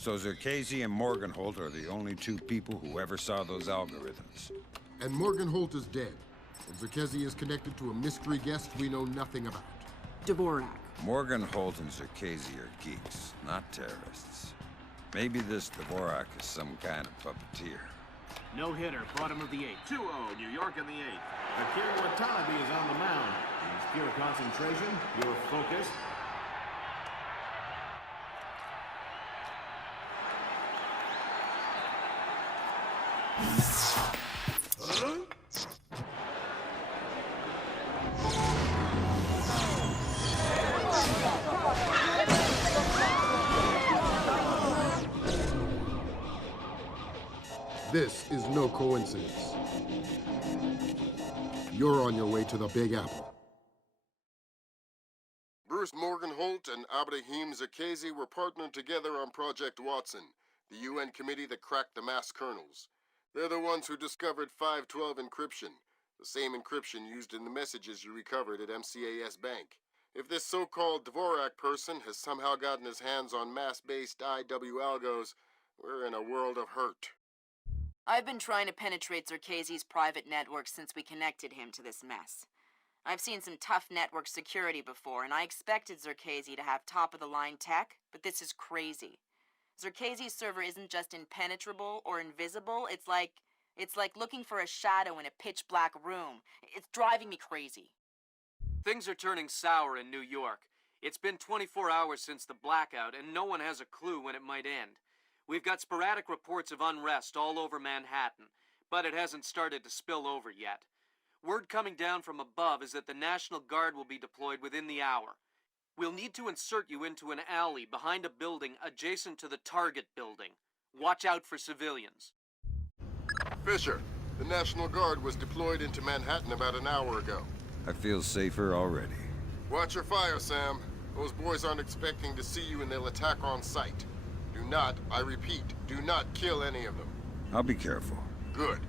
So Zerkezi and Morgenholt are the only two people who ever saw those algorithms. And Morgenholt is dead. And Zerkezi is connected to a mystery guest we know nothing about. Dvorak. Morgenholt and Zerkezi are geeks, not terrorists. Maybe this Dvorak is some kind of puppeteer. No hitter, bottom of the eighth. 2-0, New York in the eighth. Akira Watanabe is on the mound. He's pure concentration, pure focus. This is no coincidence. You're on your way to the Big Apple. Bruce Morgenholt and Abraham Zerkezi were partnered together on Project Watson, the UN committee that cracked the mass kernels. They're the ones who discovered 512 encryption, the same encryption used in the messages you recovered at MCAS Bank. If this so-called Dvorak person has somehow gotten his hands on mass-based IW algos, we're in a world of hurt. I've been trying to penetrate Zerkezi's private network since we connected him to this mess. I've seen some tough network security before, and I expected Zerkezi to have top-of-the-line tech, but this is crazy. Zerkezi's server isn't just impenetrable or invisible, it's like looking for a shadow in a pitch-black room. It's driving me crazy. Things are turning sour in New York. It's been 24 hours since the blackout, and no one has a clue when it might end. We've got sporadic reports of unrest all over Manhattan, but it hasn't started to spill over yet. Word coming down from above is that the National Guard will be deployed within the hour. We'll need to insert you into an alley behind a building adjacent to the target building. Watch out for civilians. Fisher, the National Guard was deployed into Manhattan about an hour ago. I feel safer already. Watch your fire, Sam. Those boys aren't expecting to see you and they'll attack on sight. Do not, I repeat, do not kill any of them. I'll be careful. Good.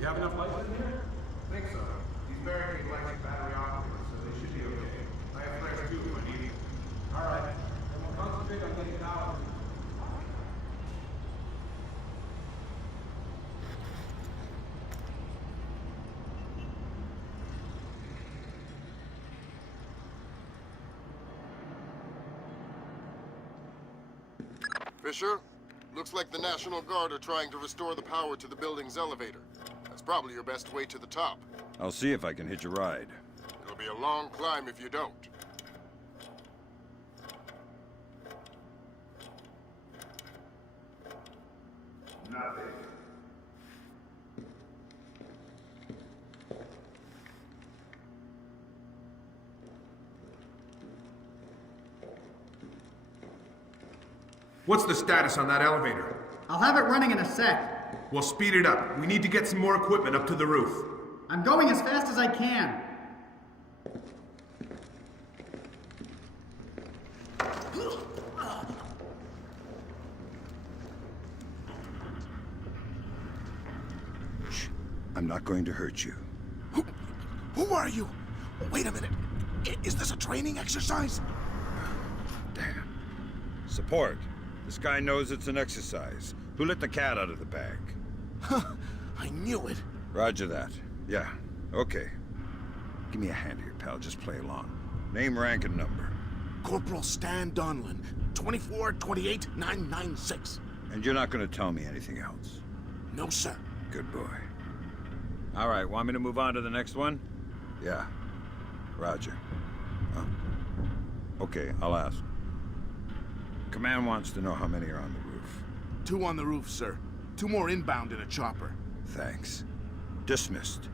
You have enough lights in here? I think so. These barricades like battery operators, so they should be okay. I have flares too if I need it. All right. Then we'll concentrate on getting out. Fisher, looks like the National Guard are trying to restore the power to the building's elevator. That's probably your best way to the top. I'll see if I can hitch a ride. It'll be a long climb if you don't. Nothing. What's the status on that elevator? I'll have it running in a sec. We'll speed it up. We need to get some more equipment up to the roof. I'm going as fast as I can. Shh. I'm not going to hurt you. Who are you? Wait a minute. Is this a training exercise? Damn. Support. This guy knows it's an exercise. Who let the cat out of the bag? I knew it. Roger that. Yeah, okay. Give me a hand here, pal. Just play along. Name, rank, and number. Corporal Stan Donlin, 2428996. And you're not gonna tell me anything else? No, sir. Good boy. All right, want me to move on to the next one? Yeah. Roger. Huh? Okay, I'll ask. Command wants to know how many are on the roof. 2 on the roof, sir. 2 more inbound in a chopper. Thanks. Dismissed.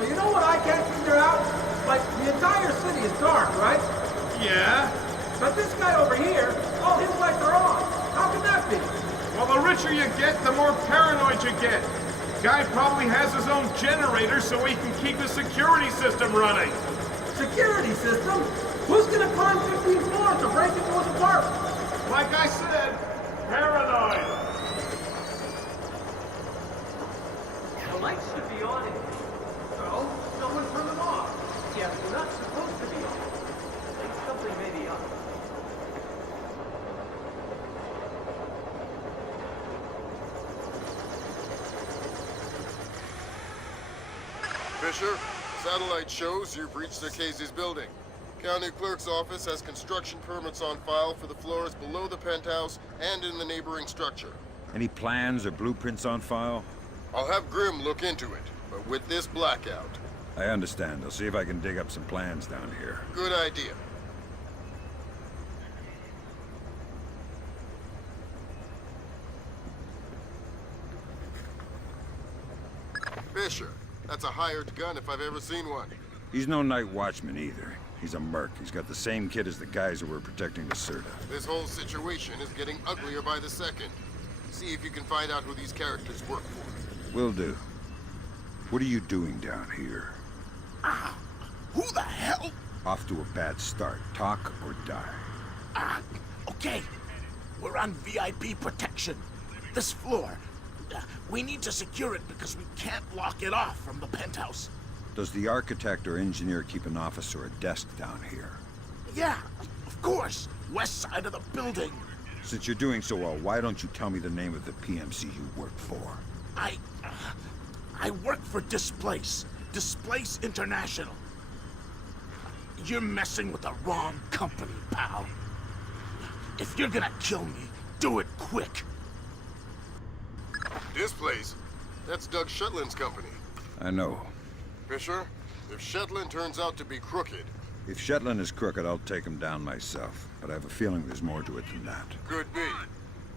So you know what I can't figure out? Like, the entire city is dark, right? Yeah? But this guy over here, all his lights are on. How can that be? Well, the richer you get, the more paranoid you get. Guy probably has his own generator so he can keep his security system running. Security system? Who's gonna climb 15 floors to break into his apartment? Like I said, paranoid. The lights should be on in here. Well, someone turn them off. Yeah, they're not supposed to be on. I think something may be up. Fisher, satellite shows you've reached Casey's building. County Clerk's office has construction permits on file for the floors below the penthouse and in the neighboring structure. Any plans or blueprints on file? I'll have Grim look into it, but with this blackout. I understand. I'll see if I can dig up some plans down here. Good idea. Fisher, that's a hired gun if I've ever seen one. He's no night watchman either. He's a merc. He's got the same kit as the guys who were protecting the Serta. This whole situation is getting uglier by the second. See if you can find out who these characters work for. Will do. What are you doing down here? Who the hell? Off to a bad start. Talk or die. Okay. We're on VIP protection. This floor. We need to secure it because we can't lock it off from the penthouse. Does the architect or engineer keep an office or a desk down here? Yeah, of course. West side of the building. Since you're doing so well, why don't you tell me the name of the PMC you work for? I work for Displace. Displace International. You're messing with the wrong company, pal. If you're gonna kill me, do it quick. This place? That's Doug Shetland's company. I know. Fisher, if Shetland turns out to be crooked... If Shetland is crooked, I'll take him down myself. But I have a feeling there's more to it than that. Could be.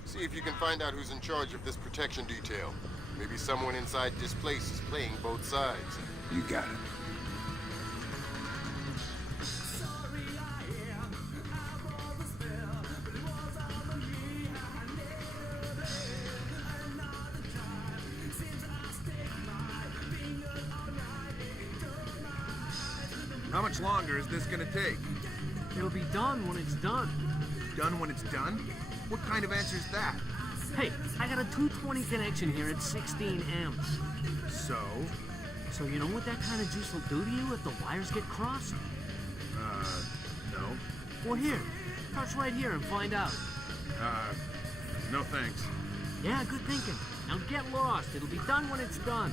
See if you can find out who's in charge of this protection detail. Maybe someone inside this place is playing both sides. You got it. How much longer is this gonna take? It'll be done when it's done. Done when it's done? What kind of answer is that? Hey, I got a 220 connection here at 16 amps. So? So you know what that kind of juice will do to you if the wires get crossed? No. Well, here. Touch right here and find out. No thanks. Yeah, good thinking. Now get lost. It'll be done when it's done.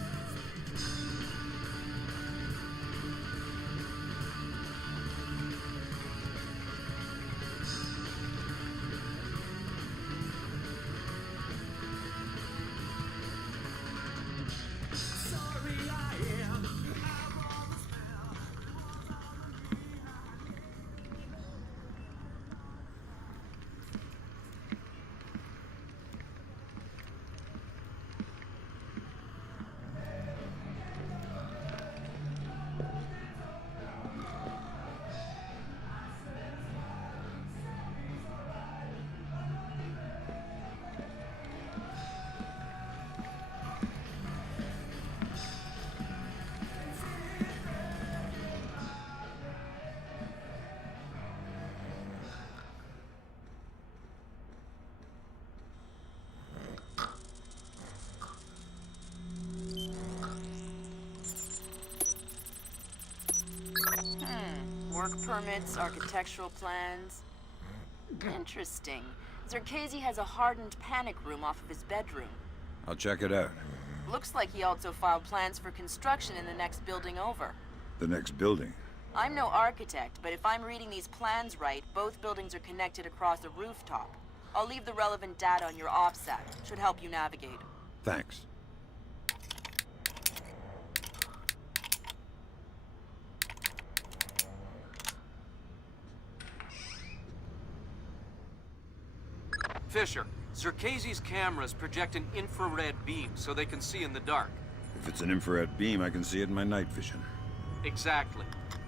Work permits, architectural plans. Interesting. Zerkezi has a hardened panic room off of his bedroom. I'll check it out. Looks like he also filed plans for construction in the next building over. The next building? I'm no architect, but if I'm reading these plans right, both buildings are connected across a rooftop. I'll leave the relevant data on your OPSAT. Should help you navigate. Thanks. Fisher, Zerkezi's cameras project an infrared beam so they can see in the dark. If it's an infrared beam, I can see it in my night vision. Exactly.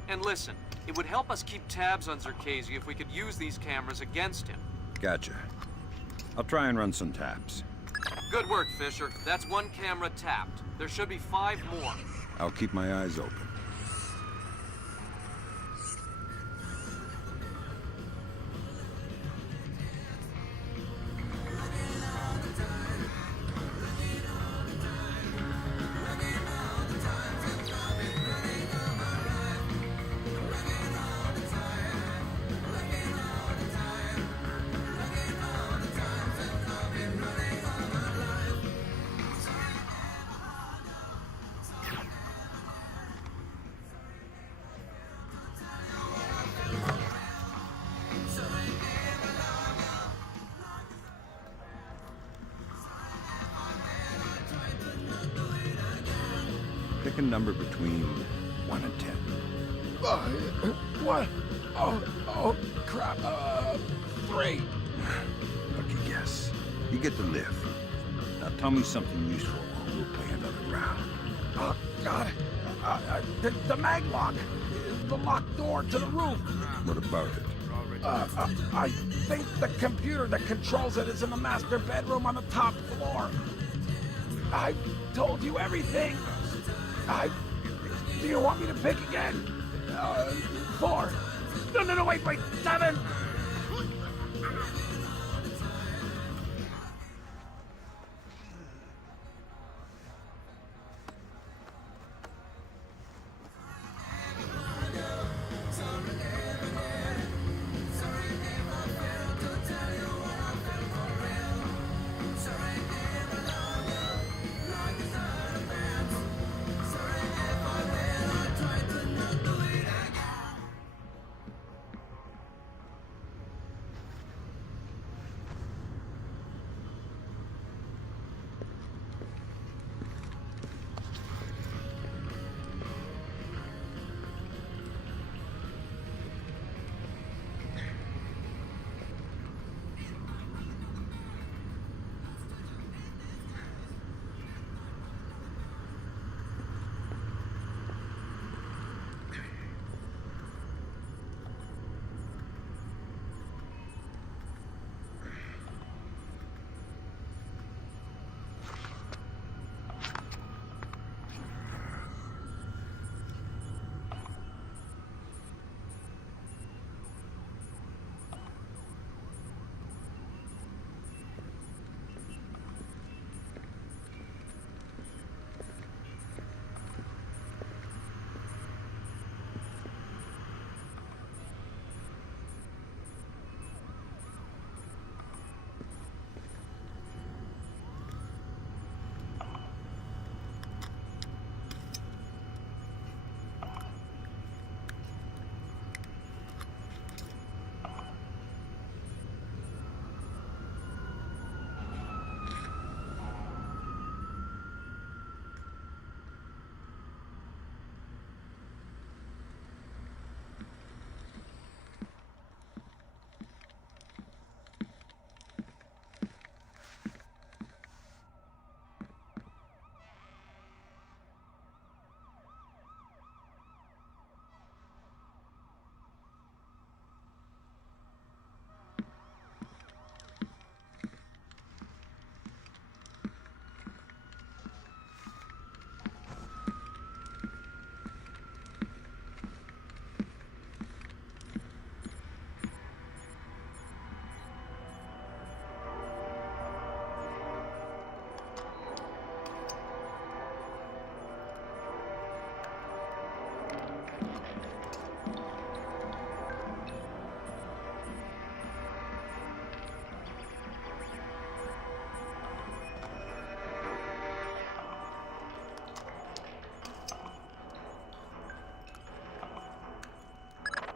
And listen, it would help us keep tabs on Zerkezi if we could use these cameras against him. Gotcha. I'll try and run some taps. Good work, Fisher. That's one camera tapped. There should be 5 more. I'll keep my eyes open. Pick a number between 1 and 10. What? Oh, crap. 3. Lucky guess. You get to live. Now tell me something useful or we'll play another round. Oh, God. The mag lock. The locked door to the roof. What about it? I think the computer that controls it is in the master bedroom on the top floor. I told you everything. Do you want me to pick again? 4. No, wait, 7.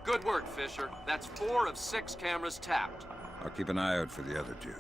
Good work, Fisher. That's 4 of 6 cameras tapped. I'll keep an eye out for the other 2.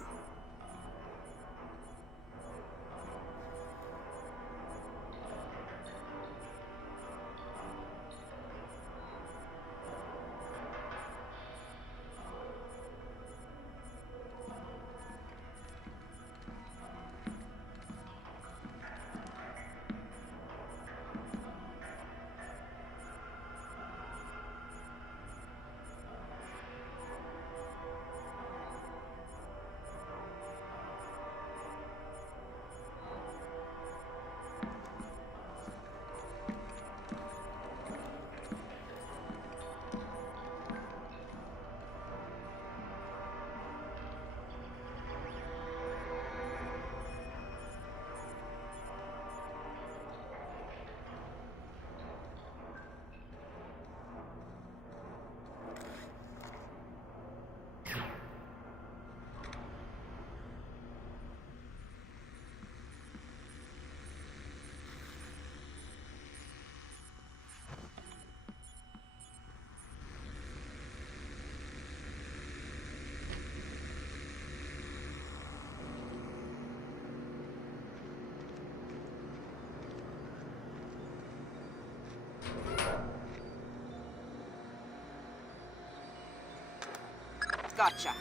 Gotcha.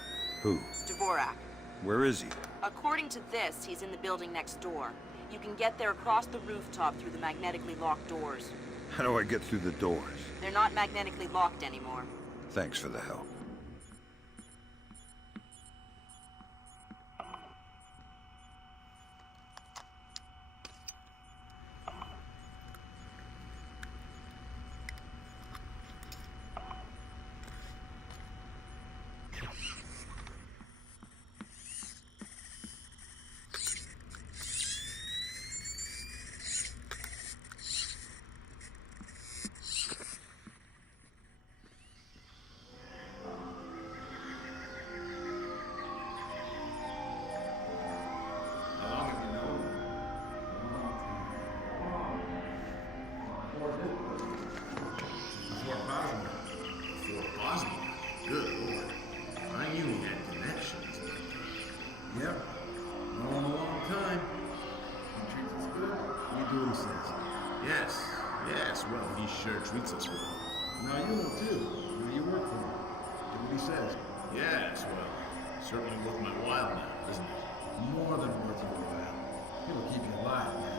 Who? Dvorak. Where is he? According to this, he's in the building next door. You can get there across the rooftop through the magnetically locked doors. How do I get through the doors? They're not magnetically locked anymore. Thanks for the help. Treats us well. Now you know too. Now you work for him. Do what he says. Yes, well, certainly worth my while now, isn't it? More than worth your while. He'll keep you alive, man.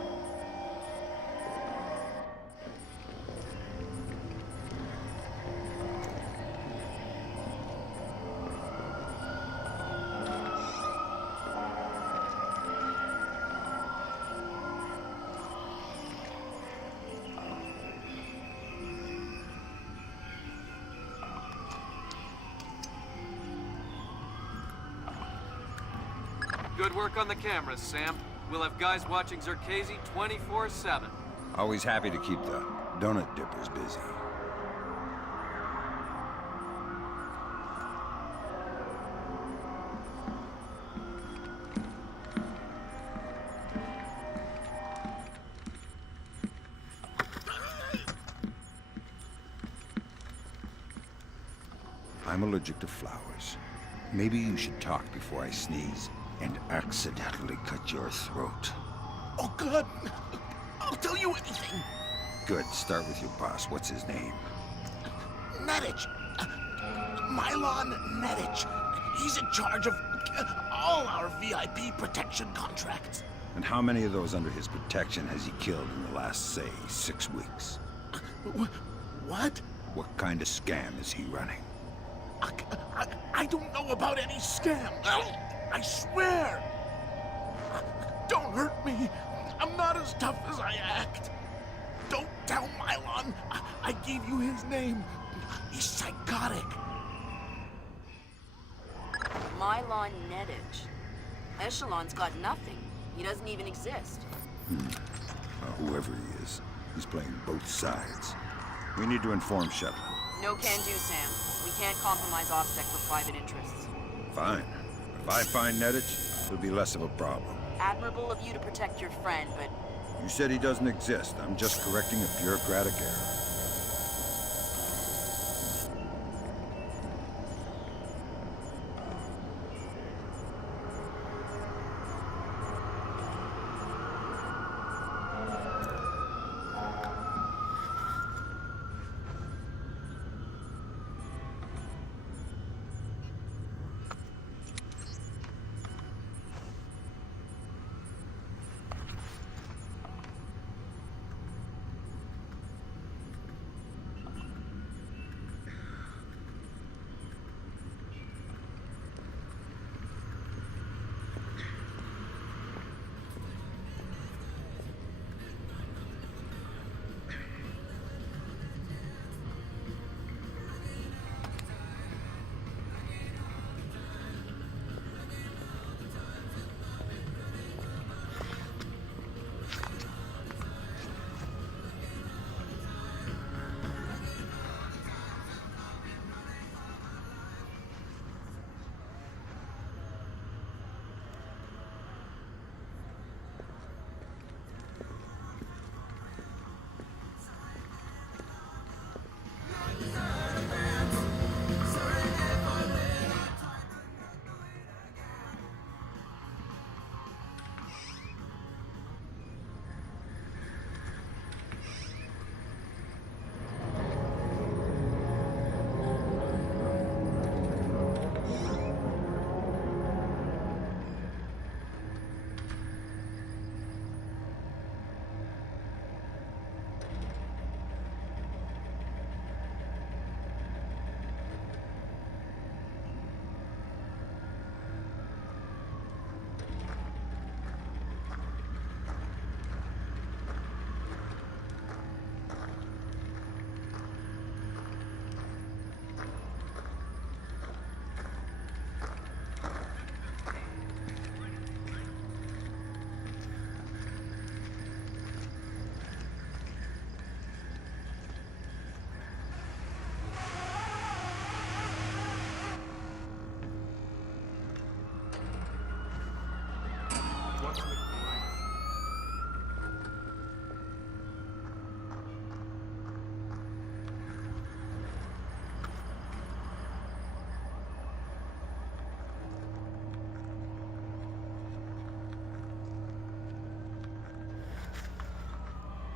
Good work on the cameras, Sam. We'll have guys watching Zerkezi 24/7. Always happy to keep the donut dippers busy. I'm allergic to flowers. Maybe you should talk before I sneeze and accidentally cut your throat. Oh, God! I'll tell you anything! Good. Start with your boss. What's his name? Nedich. Milan Nedich. He's in charge of all our VIP protection contracts. And how many of those under his protection has he killed in the last, say, 6 weeks? What? What kind of scam is he running? I don't know about any scam. I swear! Don't hurt me! I'm not as tough as I act! Don't tell Milan I gave you his name. He's psychotic. Milan Nedich. Echelon's got nothing. He doesn't even exist. Whoever he is, he's playing both sides. We need to inform Shetland. No can do, Sam. We can't compromise OPSEC for private interests. Fine. If I find Nedich, it'll be less of a problem. Admirable of you to protect your friend, but... You said he doesn't exist. I'm just correcting a bureaucratic error.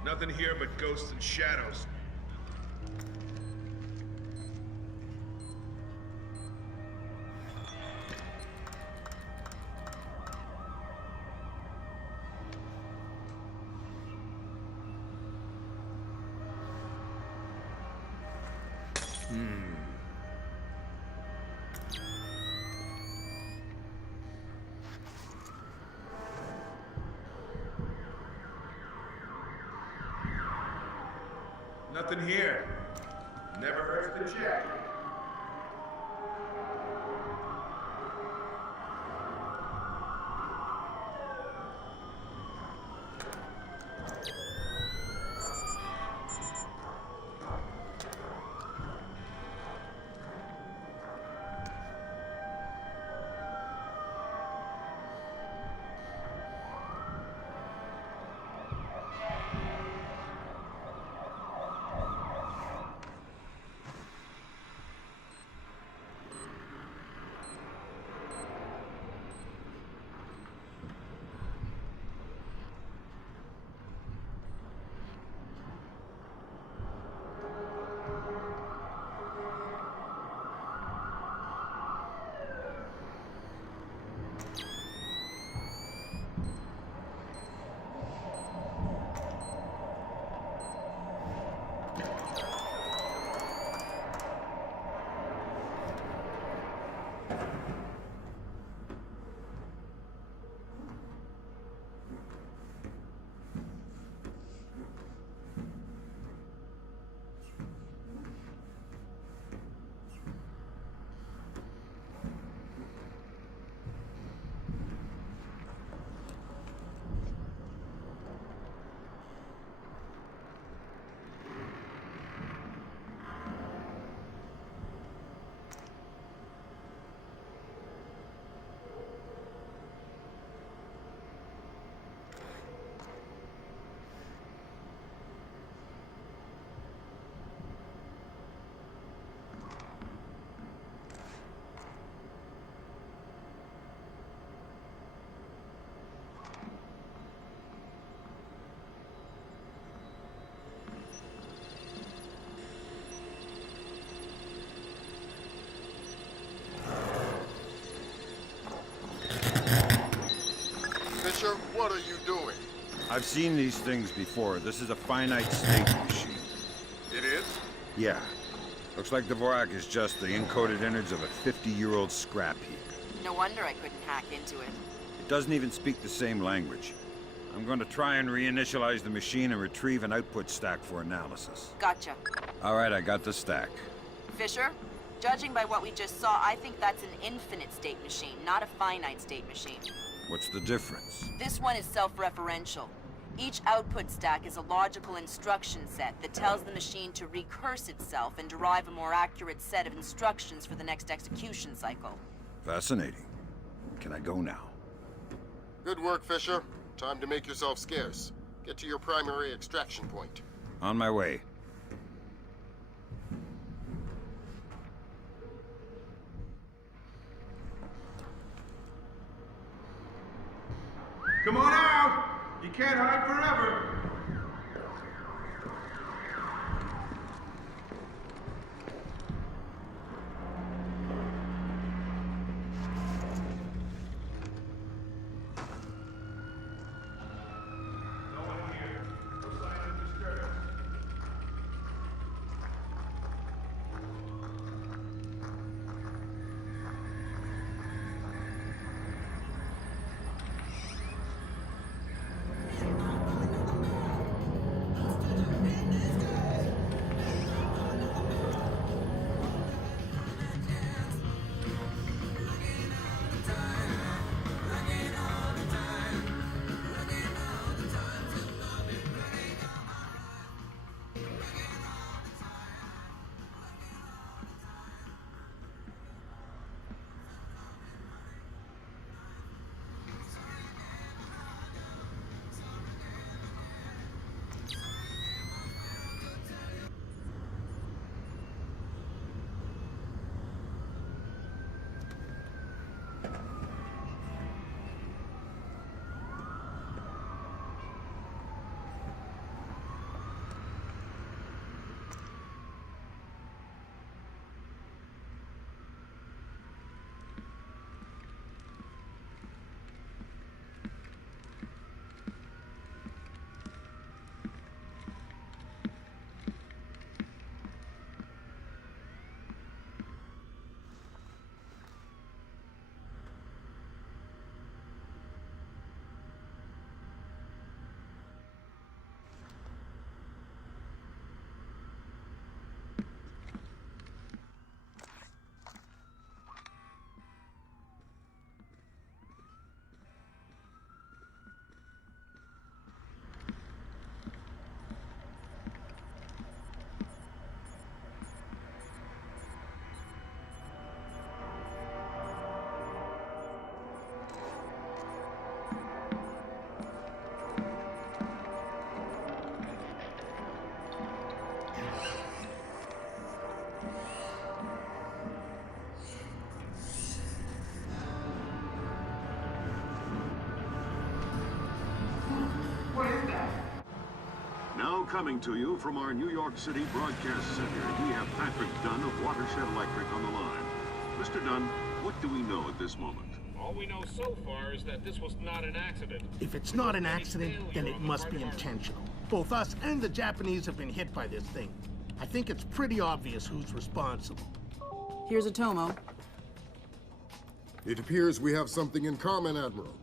Nothing here but ghosts and shadows. Nothing here. Never hurts to check. Fisher, what are you doing? I've seen these things before. This is a finite state machine. It is? Yeah. Looks like Dvorak is just the encoded innards of a 50-year-old scrap heap. No wonder I couldn't hack into it. It doesn't even speak the same language. I'm going to try and reinitialize the machine and retrieve an output stack for analysis. Gotcha. All right, I got the stack. Fisher, judging by what we just saw, I think that's an infinite state machine, not a finite state machine. What's the difference? This one is self-referential. Each output stack is a logical instruction set that tells the machine to recurse itself and derive a more accurate set of instructions for the next execution cycle. Fascinating. Can I go now? Good work, Fisher. Time to make yourself scarce. Get to your primary extraction point. On my way. Come on out! You can't hide forever! No one here. No sign of disturbance. Now coming to you from our New York City broadcast center, we have Patrick Dunn of Watershed Electric on the line. Mr. Dunn, what do we know at this moment? All we know so far is that this was not an accident. If it's not an accident, then it must be intentional. Both us and the Japanese have been hit by this thing. I think it's pretty obvious who's responsible. Here's a Tomo. It appears we have something in common, Admiral.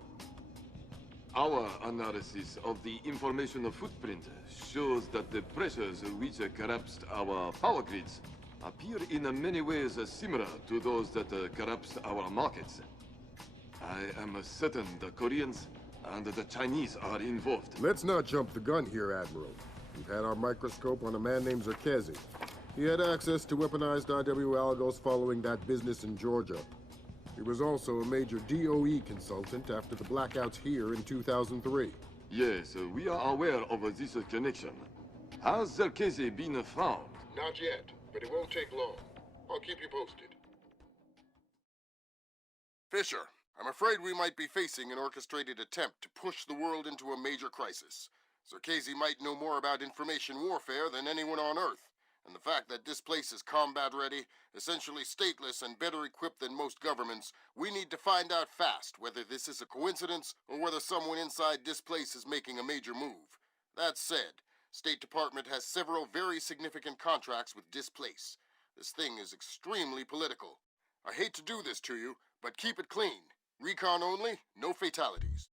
Our analysis of the information footprint shows that the pressures which collapsed our power grids appear in many ways similar to those that collapsed our markets. I am certain the Koreans and the Chinese are involved. Let's not jump the gun here, Admiral. We've had our microscope on a man named Zerkezi. He had access to weaponized IW algos following that business in Georgia. He was also a major DOE consultant after the blackouts here in 2003. Yes, we are aware of this connection. Has Zerkezi been found? Not yet, but it won't take long. I'll keep you posted. Fisher, I'm afraid we might be facing an orchestrated attempt to push the world into a major crisis. Zerkezi might know more about information warfare than anyone on Earth. And the fact that this place is combat-ready, essentially stateless and better equipped than most governments, we need to find out fast whether this is a coincidence or whether someone inside this place is making a major move. That said, State Department has several very significant contracts with this place. This thing is extremely political. I hate to do this to you, but keep it clean. Recon only, no fatalities.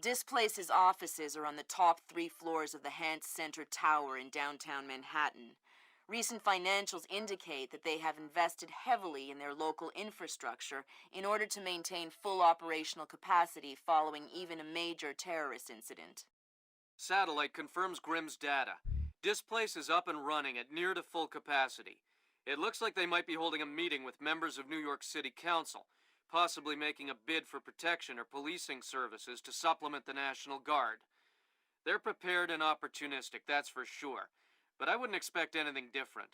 Displace's offices are on the top 3 floors of the Hans Center Tower in downtown Manhattan. Recent financials indicate that they have invested heavily in their local infrastructure in order to maintain full operational capacity following even a major terrorist incident. Satellite confirms Grimm's data. Displace is up and running at near to full capacity. It looks like they might be holding a meeting with members of New York City Council, possibly making a bid for protection or policing services to supplement the National Guard. They're prepared and opportunistic, that's for sure. But I wouldn't expect anything different.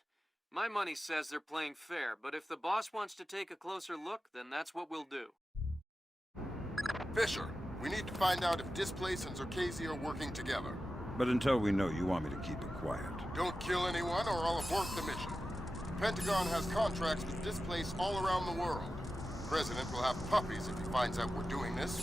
My money says they're playing fair, but if the boss wants to take a closer look, then that's what we'll do. Fisher, we need to find out if Displace and Zerkezi are working together. But until we know, you want me to keep it quiet. Don't kill anyone or I'll abort the mission. The Pentagon has contracts with Displace all around the world. The President will have puppies if he finds out we're doing this.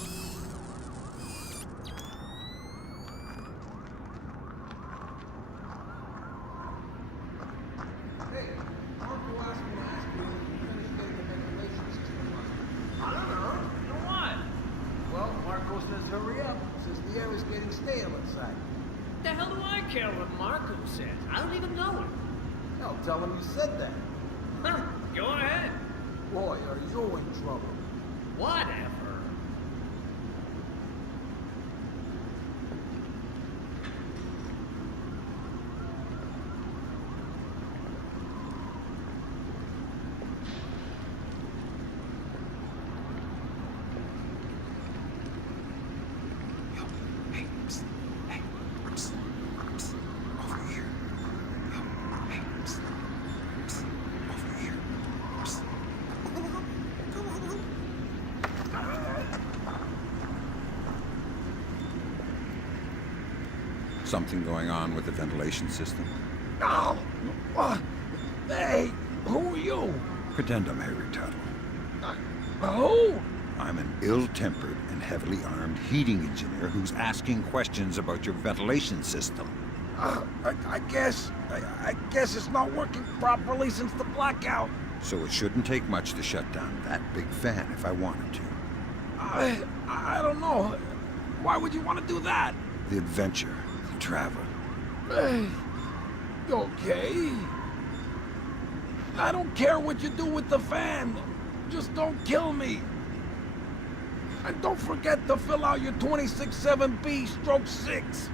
Hey, Marco asked me to ask you if you finished getting the ventilation system running. I don't know. You know what? Well, Marco says hurry up, since the air is getting stale inside. The hell do I care what Marco says? I don't even know him. No, tell him you said that. Huh, go ahead. Boy, are you in trouble. Whatever. Something going on with the ventilation system? Oh! Hey, who are you? Pretend I'm Harry Tuttle. Who? I'm an ill-tempered and heavily armed heating engineer who's asking questions about your ventilation system. I guess it's not working properly since the blackout. So it shouldn't take much to shut down that big fan if I wanted to. I don't know. Why would you want to do that? The adventure, the travel. Okay. I don't care what you do with the fan. Just don't kill me. And don't forget to fill out your 26-7B/6.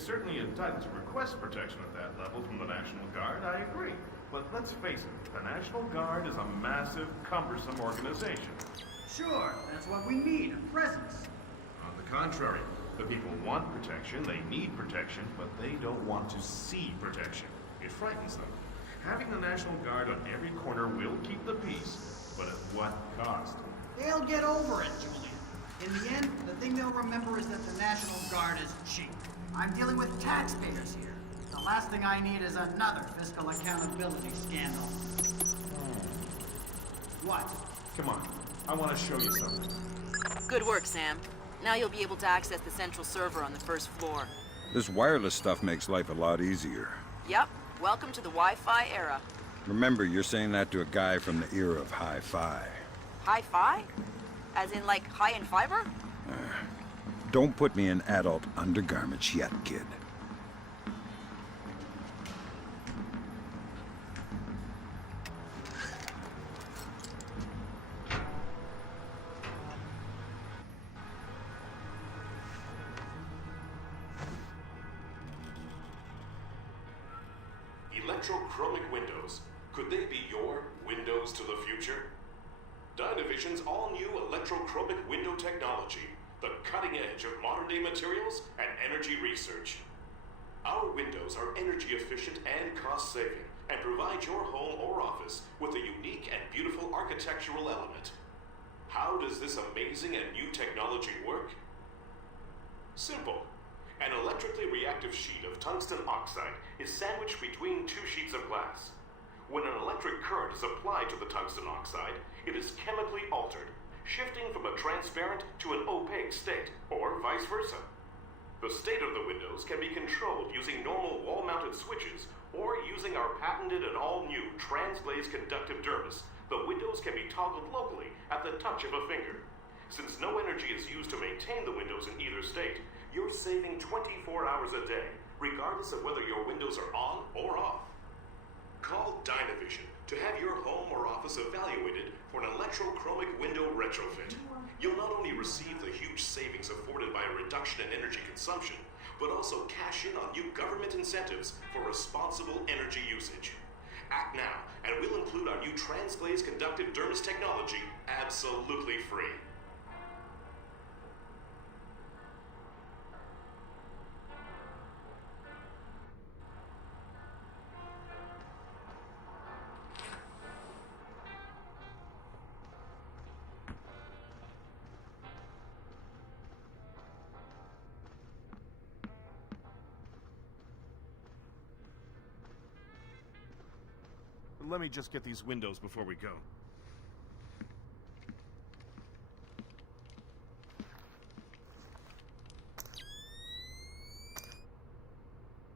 certainly entitled to request protection at that level from the National Guard, I agree. But let's face it, the National Guard is a massive, cumbersome organization. Sure, that's what we need, a presence. On the contrary, the people want protection, they need protection, but they don't want to see protection. It frightens them. Having the National Guard on every corner will keep the peace, but at what cost? They'll get over it, Julian. In the end, the thing they'll remember is that the National Guard is cheap. I'm dealing with taxpayers here. The last thing I need is another fiscal accountability scandal. What? Come on, I want to show you something. Good work, Sam. Now you'll be able to access the central server on the first floor. This wireless stuff makes life a lot easier. Yep. Welcome to the Wi-Fi era. Remember, you're saying that to a guy from the era of hi-fi. Hi-fi? As in, like, high in fiber? Don't put me in adult undergarments yet, kid. Electrochromic windows. Could they be your windows to the future? Dynavision's all-new electrochromic window technology, the cutting edge of modern-day materials and energy research. Our windows are energy efficient and cost-saving, and provide your home or office with a unique and beautiful architectural element. How does this amazing and new technology work? Simple. An electrically reactive sheet of tungsten oxide is sandwiched between two sheets of glass. When an electric current is applied to the tungsten oxide, it is chemically altered, shifting from a transparent to an opaque state, or vice versa. The state of the windows can be controlled using normal wall-mounted switches, or using our patented and all-new transglazed conductive dermis. The windows can be toggled locally at the touch of a finger. Since no energy is used to maintain the windows in either state, you're saving 24 hours a day, regardless of whether your windows are on or off. Call Dynavision to have your home or office evaluated for an electrochromic window retrofit. You'll not only receive the huge savings afforded by a reduction in energy consumption, but also cash in on new government incentives for responsible energy usage. Act now, and we'll include our new transglazed conductive dermis technology absolutely free. Let me just get these windows before we go.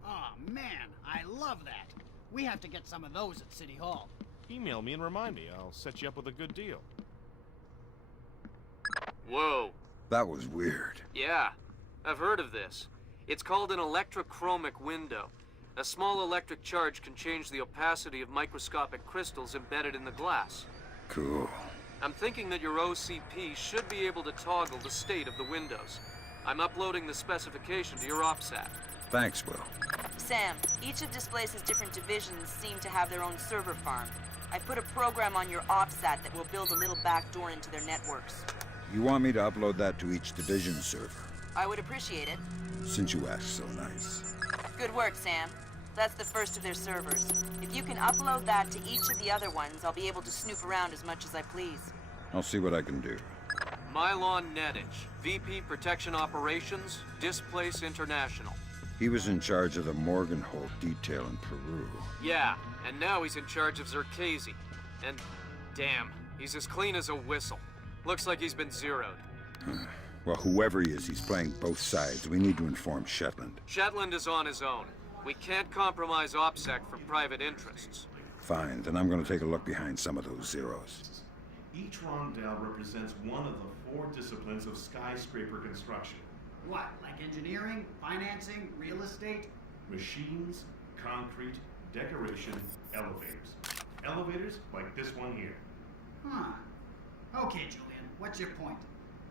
Oh, man, I love that. We have to get some of those at City Hall. Email me and remind me. I'll set you up with a good deal. Whoa. That was weird. Yeah, I've heard of this. It's called an electrochromic window. A small electric charge can change the opacity of microscopic crystals embedded in the glass. Cool. I'm thinking that your OCP should be able to toggle the state of the windows. I'm uploading the specification to your OPSAT. Thanks, Will. Sam, each of Displace's different divisions seem to have their own server farm. I put a program on your OPSAT that will build a little backdoor into their networks. You want me to upload that to each division server? I would appreciate it. Since you asked so nice. Good work, Sam. That's the first of their servers. If you can upload that to each of the other ones, I'll be able to snoop around as much as I please. I'll see what I can do. Milan Nedich, VP Protection Operations, Displace International. He was in charge of the Morgenholt detail in Peru. Yeah, and now he's in charge of Zerkazy. And damn, he's as clean as a whistle. Looks like he's been zeroed. Well, whoever he is, he's playing both sides. We need to inform Shetland. Shetland is on his own. We can't compromise OPSEC for private interests. Fine, then I'm going to take a look behind some of those zeros. Each rondel represents one of the 4 disciplines of skyscraper construction. What, like engineering, financing, real estate? Machines, concrete, decoration, elevators. Elevators like this one here. Huh. Okay, Julian, what's your point?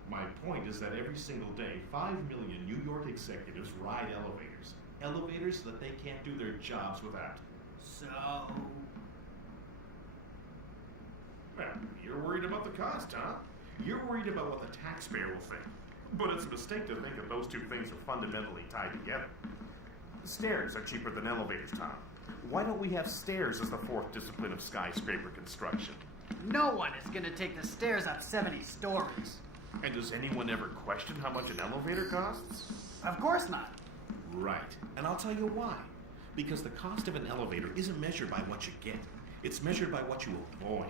My point is that every single day, 5 million New York executives ride elevators. elevators so that they can't do their jobs without. So... Well, you're worried about the cost, huh? You're worried about what the taxpayer will think. But it's a mistake to think that those two things are fundamentally tied together. Stairs are cheaper than elevators, Tom. Why don't we have stairs as the fourth discipline of skyscraper construction? No one is gonna take the stairs up 70 stories. And does anyone ever question how much an elevator costs? Of course not. Right. And I'll tell you why. Because the cost of an elevator isn't measured by what you get. It's measured by what you avoid.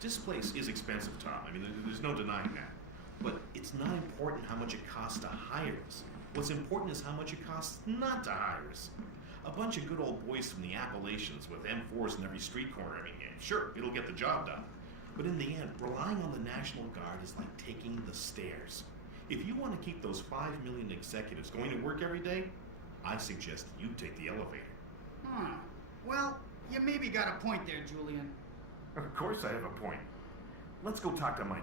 This place is expensive, Tom. I mean, there's no denying that. But it's not important how much it costs to hire us. What's important is how much it costs not to hire us. A bunch of good old boys from the Appalachians with M4s in every street corner. I mean, yeah, sure, it'll get the job done. But in the end, relying on the National Guard is like taking the stairs. If you want to keep those 5 million executives going to work every day, I suggest you take the elevator. Well, you maybe got a point there, Julian. Of course I have a point. Let's go talk to Mikey.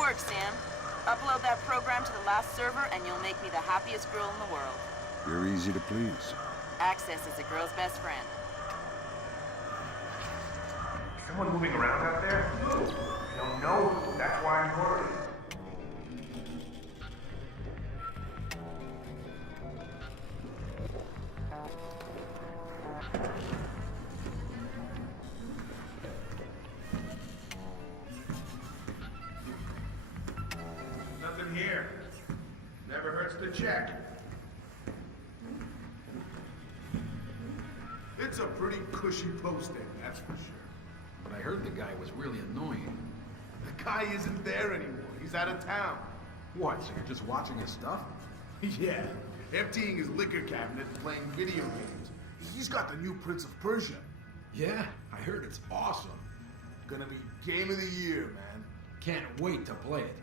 Work, Sam. Upload that program to the last server and you'll make me the happiest girl in the world. You're easy to please. Access is a girl's best friend. Someone moving around out there? Who? I don't know. That's why I'm worried. Nothing here. Never hurts to check. It's a pretty cushy posting, that's for sure. But I heard the guy was really annoying. The guy isn't there anymore. He's out of town. What, so you're just watching his stuff? Yeah, emptying his liquor cabinet and playing video games. He's got the new Prince of Persia. Yeah, I heard it's awesome. Gonna be game of the year, man. Can't wait to play it.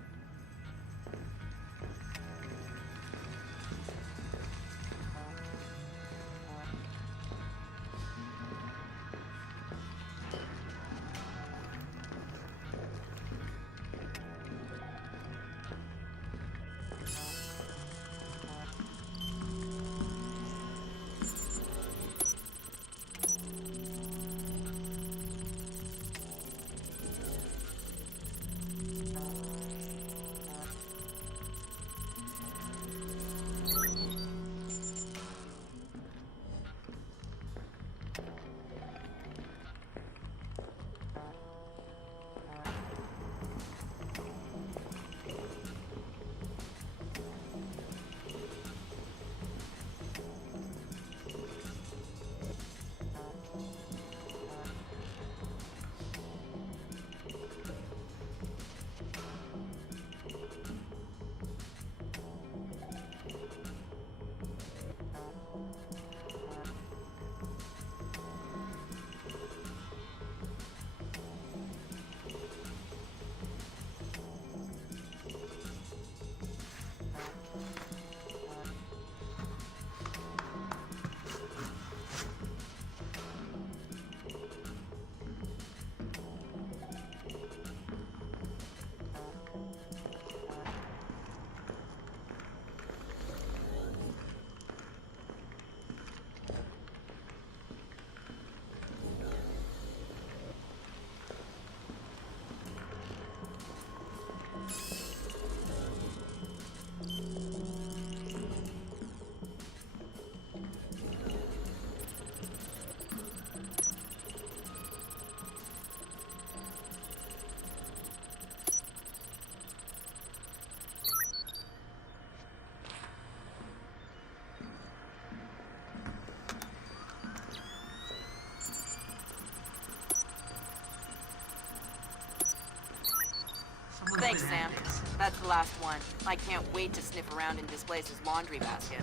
Thanks, Sam. That's the last one. I can't wait to sniff around in Displace's laundry basket.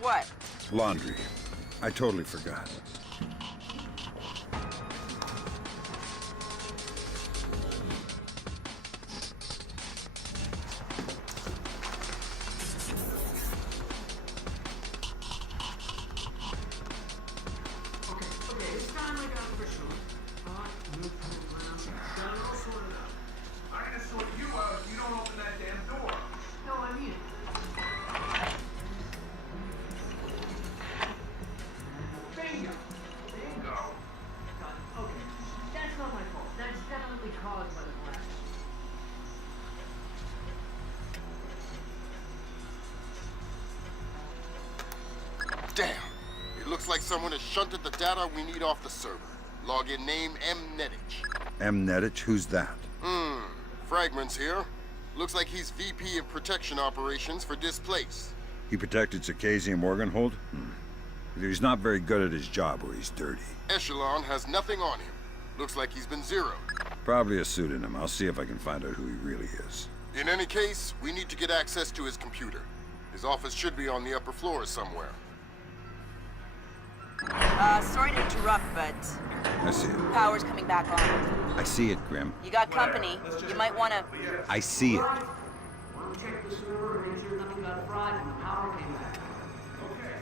What? Laundry. I totally forgot. Okay, it's time I got for sure. I'm gonna sort you out if you don't open that damn door. No, I mean it. Bingo! Bingo! Okay, that's not my fault. That's definitely caused by the blast. Damn! It looks like someone has shunted the data we need off the server. Login name M. Netich. M. Netich? Who's that? Fragments here. Looks like he's VP of Protection Operations for Displace. He protected Circassian and Morganhold? Either he's not very good at his job or he's dirty. Echelon has nothing on him. Looks like he's been zeroed. Probably a pseudonym. I'll see if I can find out who he really is. In any case, we need to get access to his computer. His office should be on the upper floor somewhere. Sorry to interrupt, but I see it. power's coming back on. I see it, Grim. You got company. You might want to... I see it. Want to check the server and make sure nothing got fried when the power came back. Okay.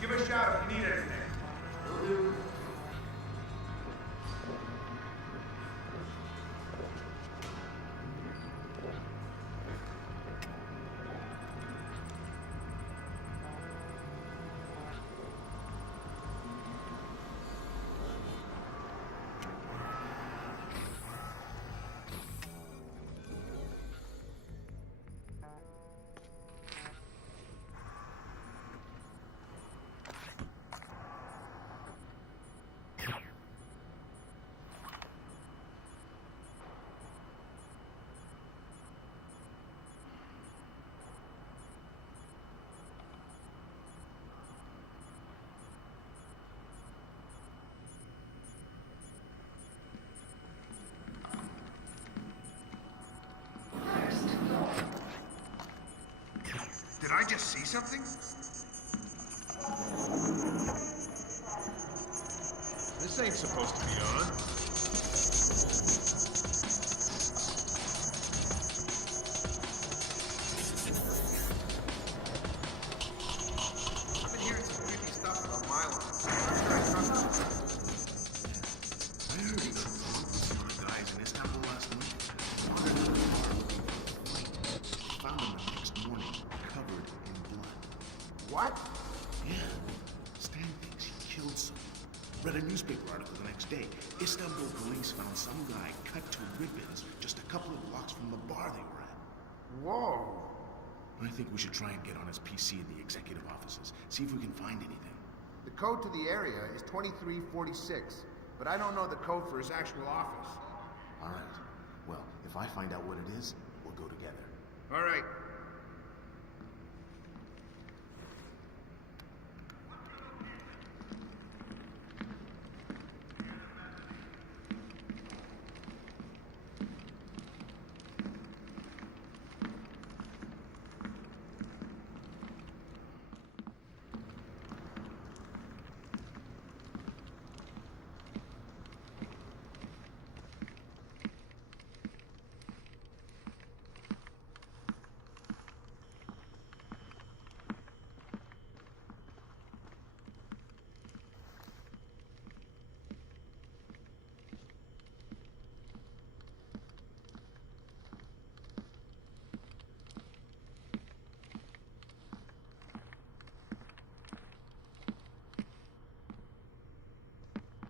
Give a shout if you need anything. Will do. Did I just see something? This ain't supposed to be on. I've been hearing some creepy stuff about Milan. I'm sure I trust it. I heard he some guys in Istanbul last night. Wandered out of the bar looking for a fight. Found them the next morning, covered in blood. What? Yeah. Stan thinks he killed someone. Read a newspaper article the next day. Istanbul police found some guy cut to ribbons just a couple of blocks from the bar they were at. Whoa. I think we should try and get on his PC in the executive offices. See if we can find anything. The code to the area is 2346, but I don't know the code for his actual office. All right. Well, if I find out what it is, we'll go together. All right.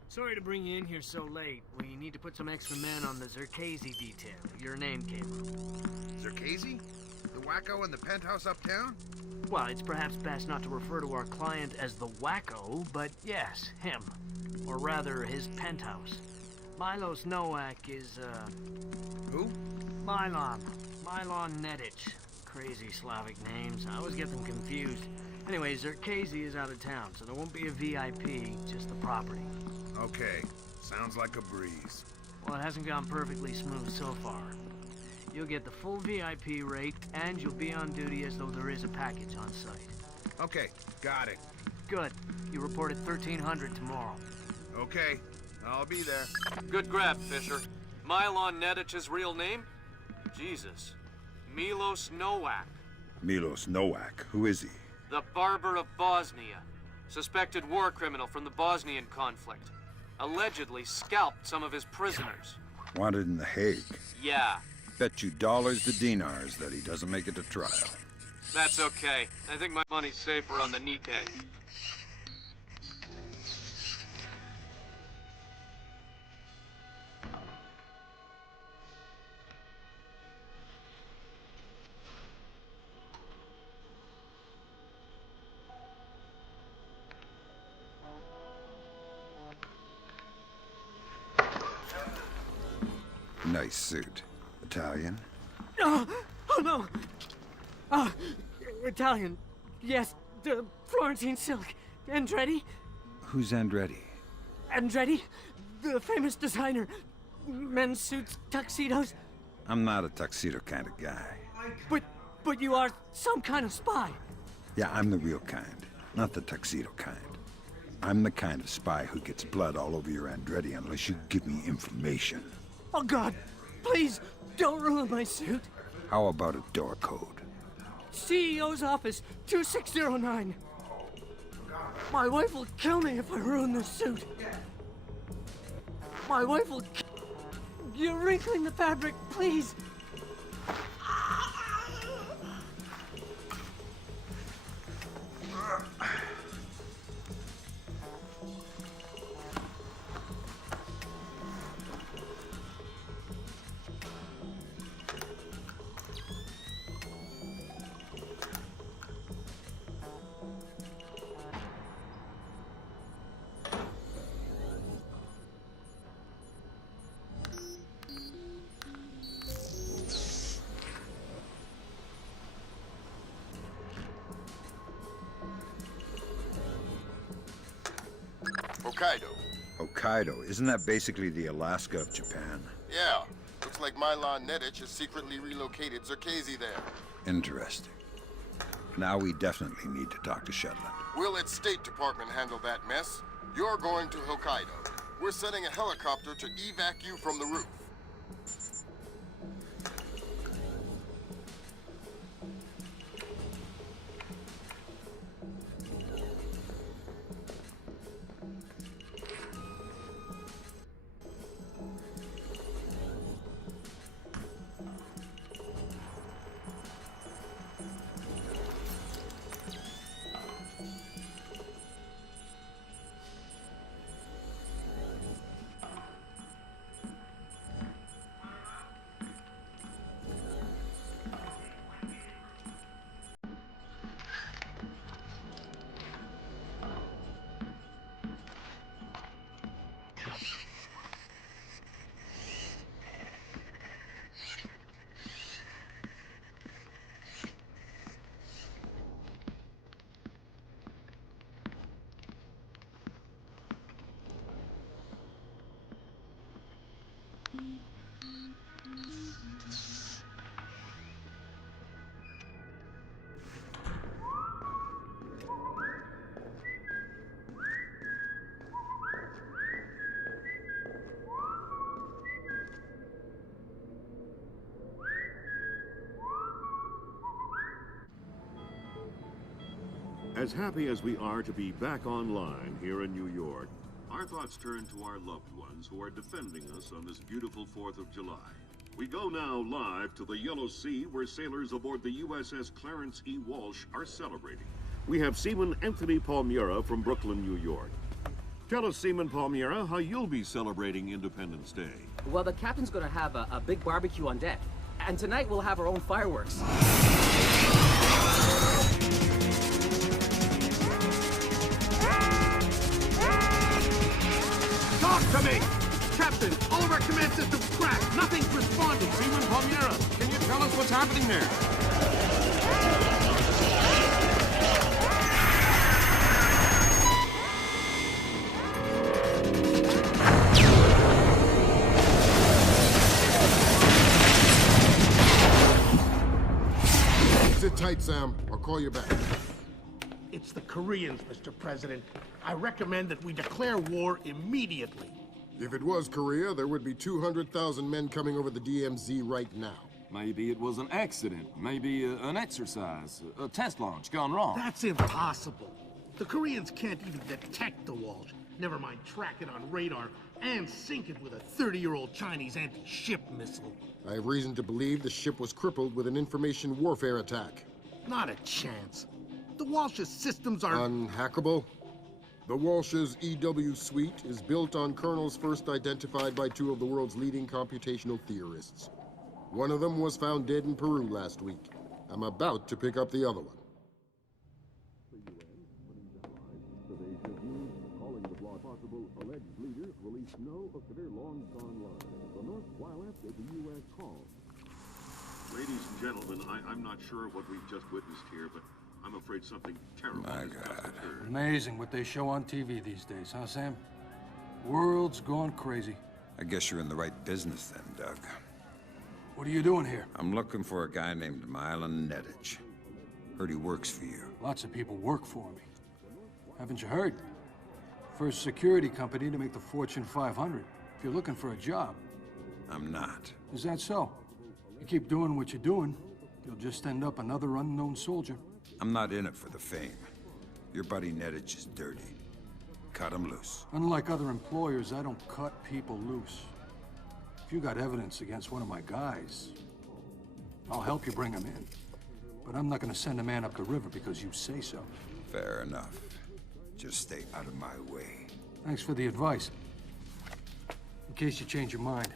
Sorry to bring you in here so late. We need to put some extra men on the Zerkazi detail. Your name came up. Zerkazi? The wacko in the penthouse uptown? Well, it's perhaps best not to refer to our client as the wacko, but yes, him. Or rather, his penthouse. Milos Nowak is, Who? Milan. Milan Netich. Crazy Slavic names. I always get them confused. Anyway, Zerkazi is out of town, so there won't be a VIP, just the property. Okay. Sounds like a breeze. Well, it hasn't gone perfectly smooth so far. You'll get the full VIP rate, and you'll be on duty as though there is a package on site. Okay, got it. Good. You reported 1300 tomorrow. Okay, I'll be there. Good grab, Fisher. Milan Nedich's real name? Jesus. Milos Nowak. Milos Nowak. Who is he? The Barber of Bosnia. Suspected war criminal from the Bosnian conflict. Allegedly scalped some of his prisoners. Wanted in The Hague. Yeah. Bet you dollars to dinars that he doesn't make it to trial. That's okay. I think my money's safer on the Nike. Nice suit. Italian? Oh no! Italian. Yes, the Florentine silk. Andretti? Who's Andretti? Andretti? The famous designer. Men's suits, tuxedos. I'm not a tuxedo kind of guy. But you are some kind of spy. Yeah, I'm the real kind, not the tuxedo kind. I'm the kind of spy who gets blood all over your Andretti unless you give me information. Oh God, please, don't ruin my suit. How about a door code? CEO's office, 2609. My wife will kill me if I ruin this suit. My wife will You're wrinkling the fabric, please. Hokkaido. Hokkaido. Isn't that basically the Alaska of Japan? Yeah. Looks like Milan Nedich has secretly relocated Zerkezi there. Interesting. Now we definitely need to talk to Shetland. Will its State Department handle that mess? You're going to Hokkaido. We're sending a helicopter to evac you from the roof. As happy as we are to be back online here in New York, our thoughts turn to our loved ones who are defending us on this beautiful 4th of July. We go now live to the Yellow Sea, where sailors aboard the USS Clarence E. Walsh are celebrating. We have Seaman Anthony Palmyra from Brooklyn, New York. Tell us, Seaman Palmyra, how you'll be celebrating Independence Day. Well, the captain's gonna have a big barbecue on deck. And tonight we'll have our own fireworks. Talk to me! Captain, all of our command systems cracked. Nothing's responding. Seaman Palmyra, can you tell us what's happening there? tight, Sam. I'll call you back. It's the Koreans, Mr. President. I recommend that we declare war immediately. If it was Korea, there would be 200,000 men coming over the DMZ right now. Maybe it was an accident. Maybe an exercise. A test launch gone wrong. That's impossible. The Koreans can't even detect the Walsh. Never mind track it on radar and sink it with a 30-year-old Chinese anti-ship missile. I have reason to believe the ship was crippled with an information warfare attack. Not a chance. The Walsh's systems are... Unhackable? The Walsh's EW suite is built on kernels first identified by two of the world's leading computational theorists. One of them was found dead in Peru last week. I'm about to pick up the other one. Ladies and gentlemen, I'm not sure what we've just witnessed here, but I'm afraid something terrible has just occurred. Amazing what they show on TV these days, huh, Sam? World's gone crazy. I guess you're in the right business then, Doug. What are you doing here? I'm looking for a guy named Milan. Heard he works for you. Lots of people work for me. Haven't you heard? First security company to make the Fortune 500. If you're looking for a job. I'm not. Is that so? You keep doing what you're doing, you'll just end up another unknown soldier. I'm not in it for the fame. Your buddy Neddich is dirty. Cut him loose. Unlike other employers, I don't cut people loose. If you got evidence against one of my guys, I'll help you bring him in. But I'm not gonna send a man up the river because you say so. Fair enough. Just stay out of my way. Thanks for the advice. In case you change your mind.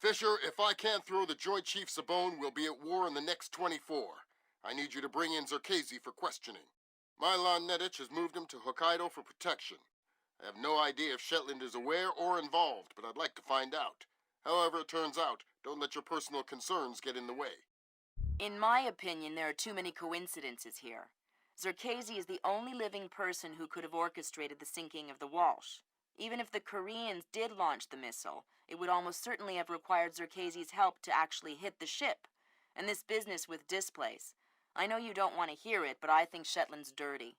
Fisher, if I can't throw the Joint Chiefs a bone, we'll be at war in the next 24. I need you to bring in Zerkezi for questioning. Milan Neddich has moved him to Hokkaido for protection. I have no idea if Shetland is aware or involved, but I'd like to find out. However it turns out, don't let your personal concerns get in the way. In my opinion, there are too many coincidences here. Zerkezi is the only living person who could have orchestrated the sinking of the Walsh. Even if the Koreans did launch the missile, it would almost certainly have required Zerkezi's help to actually hit the ship. And this business with displays. I know you don't want to hear it, but I think Shetland's dirty.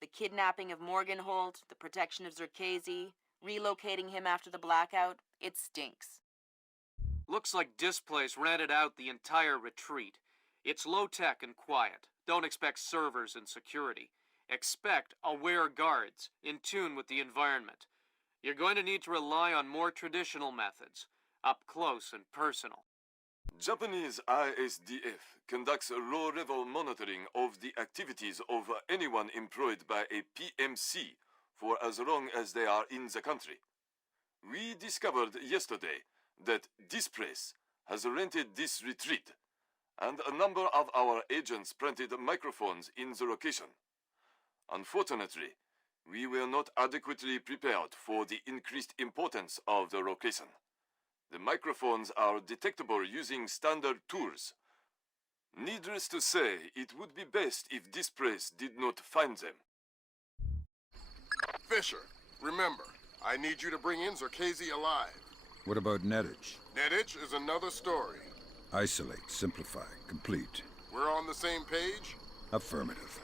The kidnapping of Morgenhold, the protection of Zerkezi, relocating him after the blackout, it stinks. Looks like Displays rented out the entire retreat. It's low-tech and quiet. Don't expect servers and security. Expect aware guards, in tune with the environment. You're going to need to rely on more traditional methods, up close and personal. Japanese ISDF conducts low-level monitoring of the activities of anyone employed by a PMC for as long as they are in the country. We discovered yesterday that this place has rented this retreat, and a number of our agents planted microphones in the location. Unfortunately, we were not adequately prepared for the increased importance of the location. The microphones are detectable using standard tools. Needless to say, it would be best if this place did not find them. Fisher, remember, I need you to bring in Zerkezi alive. What about Neddich? Neddich is another story. Isolate, simplify, complete. We're on the same page? Affirmative.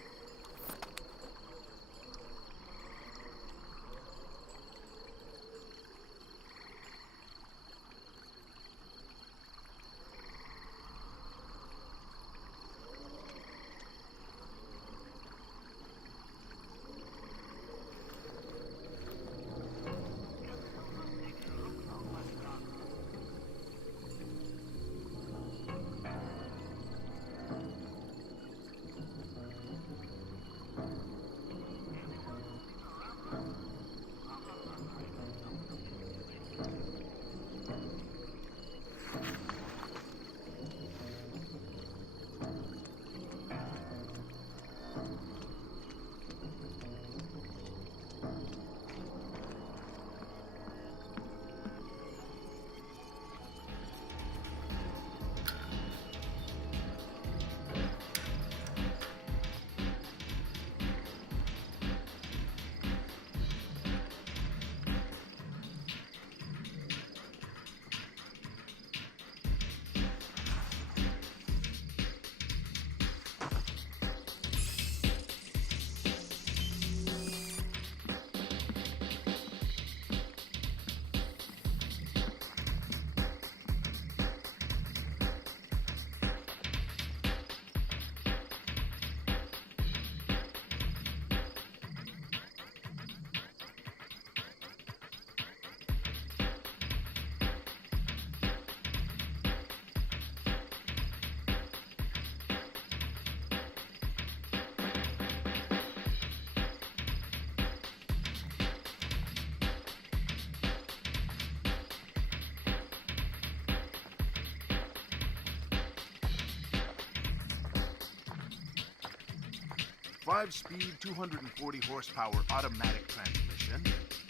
5-speed, 240 horsepower automatic transmission.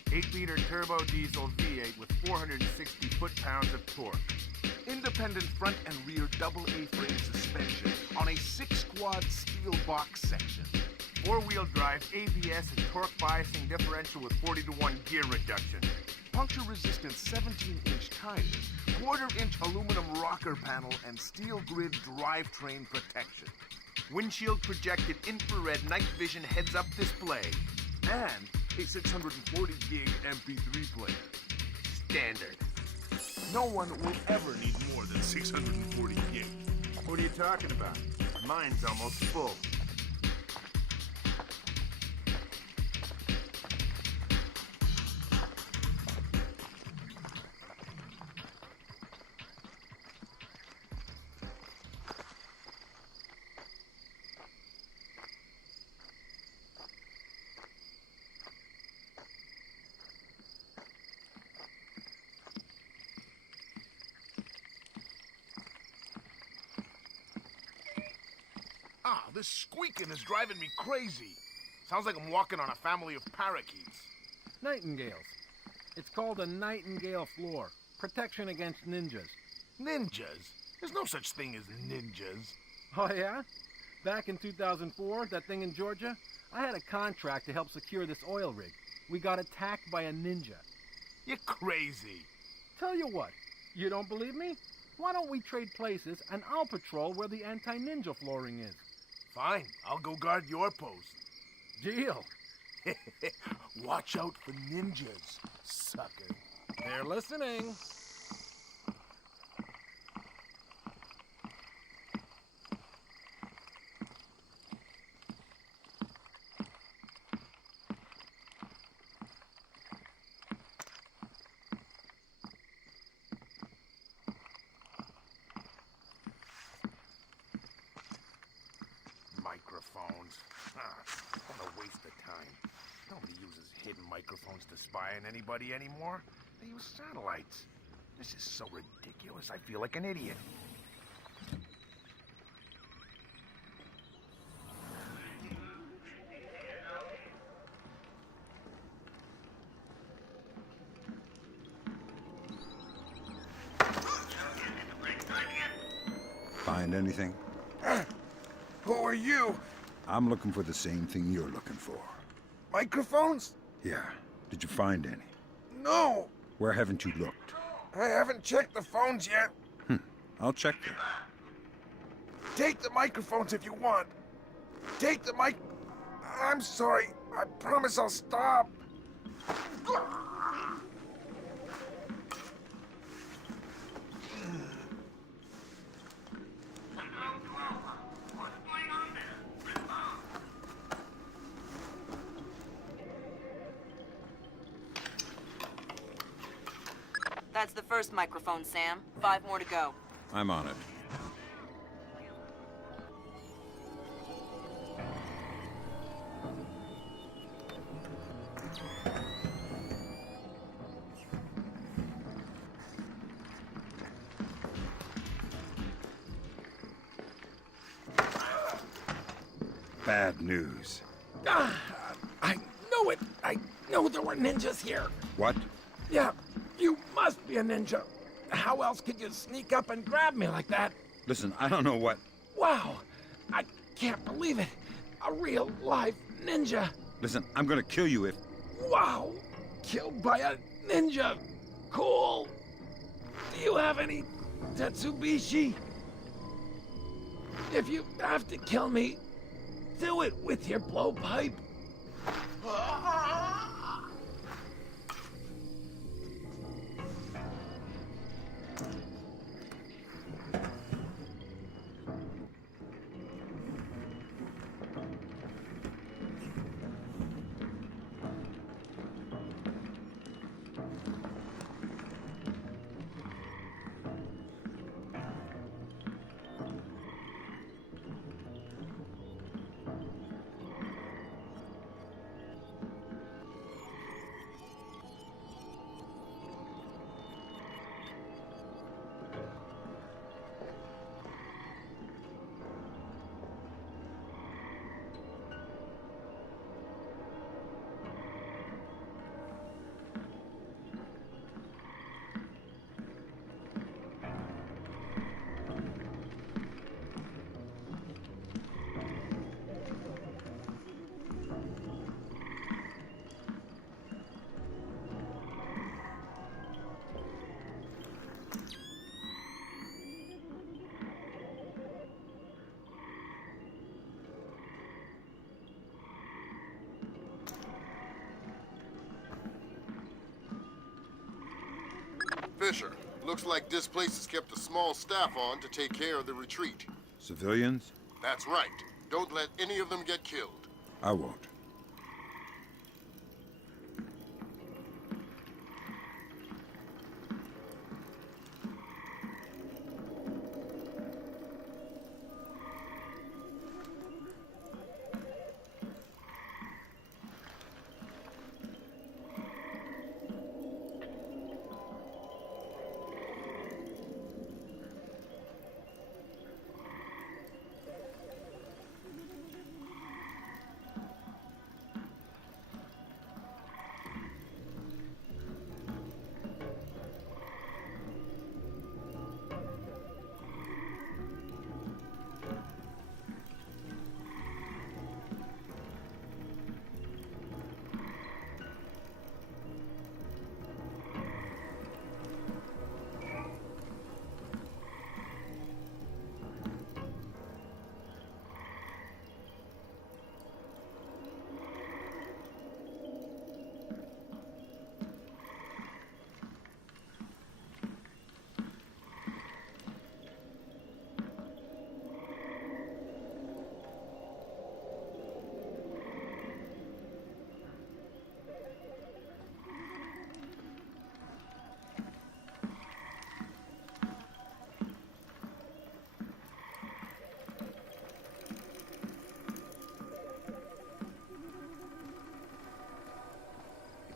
8-liter turbo diesel V8 with 460 foot-pounds of torque. Independent front and rear double A-frame suspension on a 6-quad steel box section. 4-wheel drive ABS and torque biasing differential with 40-to-1 gear reduction. Puncture-resistant 17-inch tires, quarter-inch aluminum rocker panel, and steel grid drivetrain protection. Windshield projected infrared night vision heads-up display, and a 640-gig MP3 player. Standard. No one will ever need more than 640 gig. What are you talking about? Mine's almost full. This squeaking is driving me crazy. Sounds like I'm walking on a family of parakeets. Nightingales. It's called a nightingale floor. Protection against ninjas. Ninjas? There's no such thing as ninjas. Oh, yeah? Back in 2004, that thing in Georgia, I had a contract to help secure this oil rig. We got attacked by a ninja. You're crazy. Tell you what, you don't believe me? Why don't we trade places and I'll patrol where the anti-ninja flooring is? Fine, I'll go guard your post. Deal. Watch out for ninjas, sucker. They're listening. Microphones. What a waste of time. Nobody uses hidden microphones to spy on anybody anymore. They use satellites. This is so ridiculous, I feel like an idiot. Find anything? Who are you? I'm looking for the same thing you're looking for. Microphones? Yeah. Did you find any? No! Where haven't you looked? I haven't checked the phones yet. I'll check them. Take the microphones if you want. Take the mic... I'm sorry. I promise I'll stop. That's the first microphone, Sam. 5 more to go. I'm on it. Bad news. I know it. I know there were ninjas here. What? Yeah, you must be a ninja. How else could you sneak up and grab me like that? Listen, I don't know what... Wow, I can't believe it. A real live ninja. Listen, I'm gonna kill you if... Wow, killed by a ninja. Cool. Do you have any Tetsubishi? If you have to kill me, do it with your blowpipe. Fisher. Looks like this place has kept a small staff on to take care of the retreat. Civilians? That's right. Don't let any of them get killed. I won't.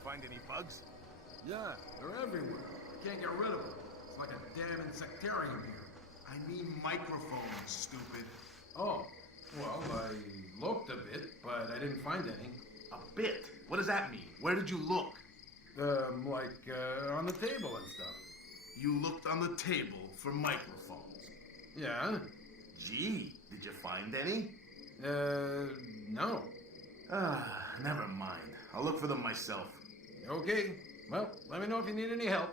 Find any bugs? Yeah, they're everywhere. Can't get rid of them. It's like a damn insectarium here. I mean microphones, stupid. Oh, well, I looked a bit, but I didn't find any. A bit? What does that mean? Where did you look? On the table and stuff. You looked on the table for microphones. Yeah. Gee, did you find any? No. Never mind. I'll look for them myself. Okay. Well, let me know if you need any help.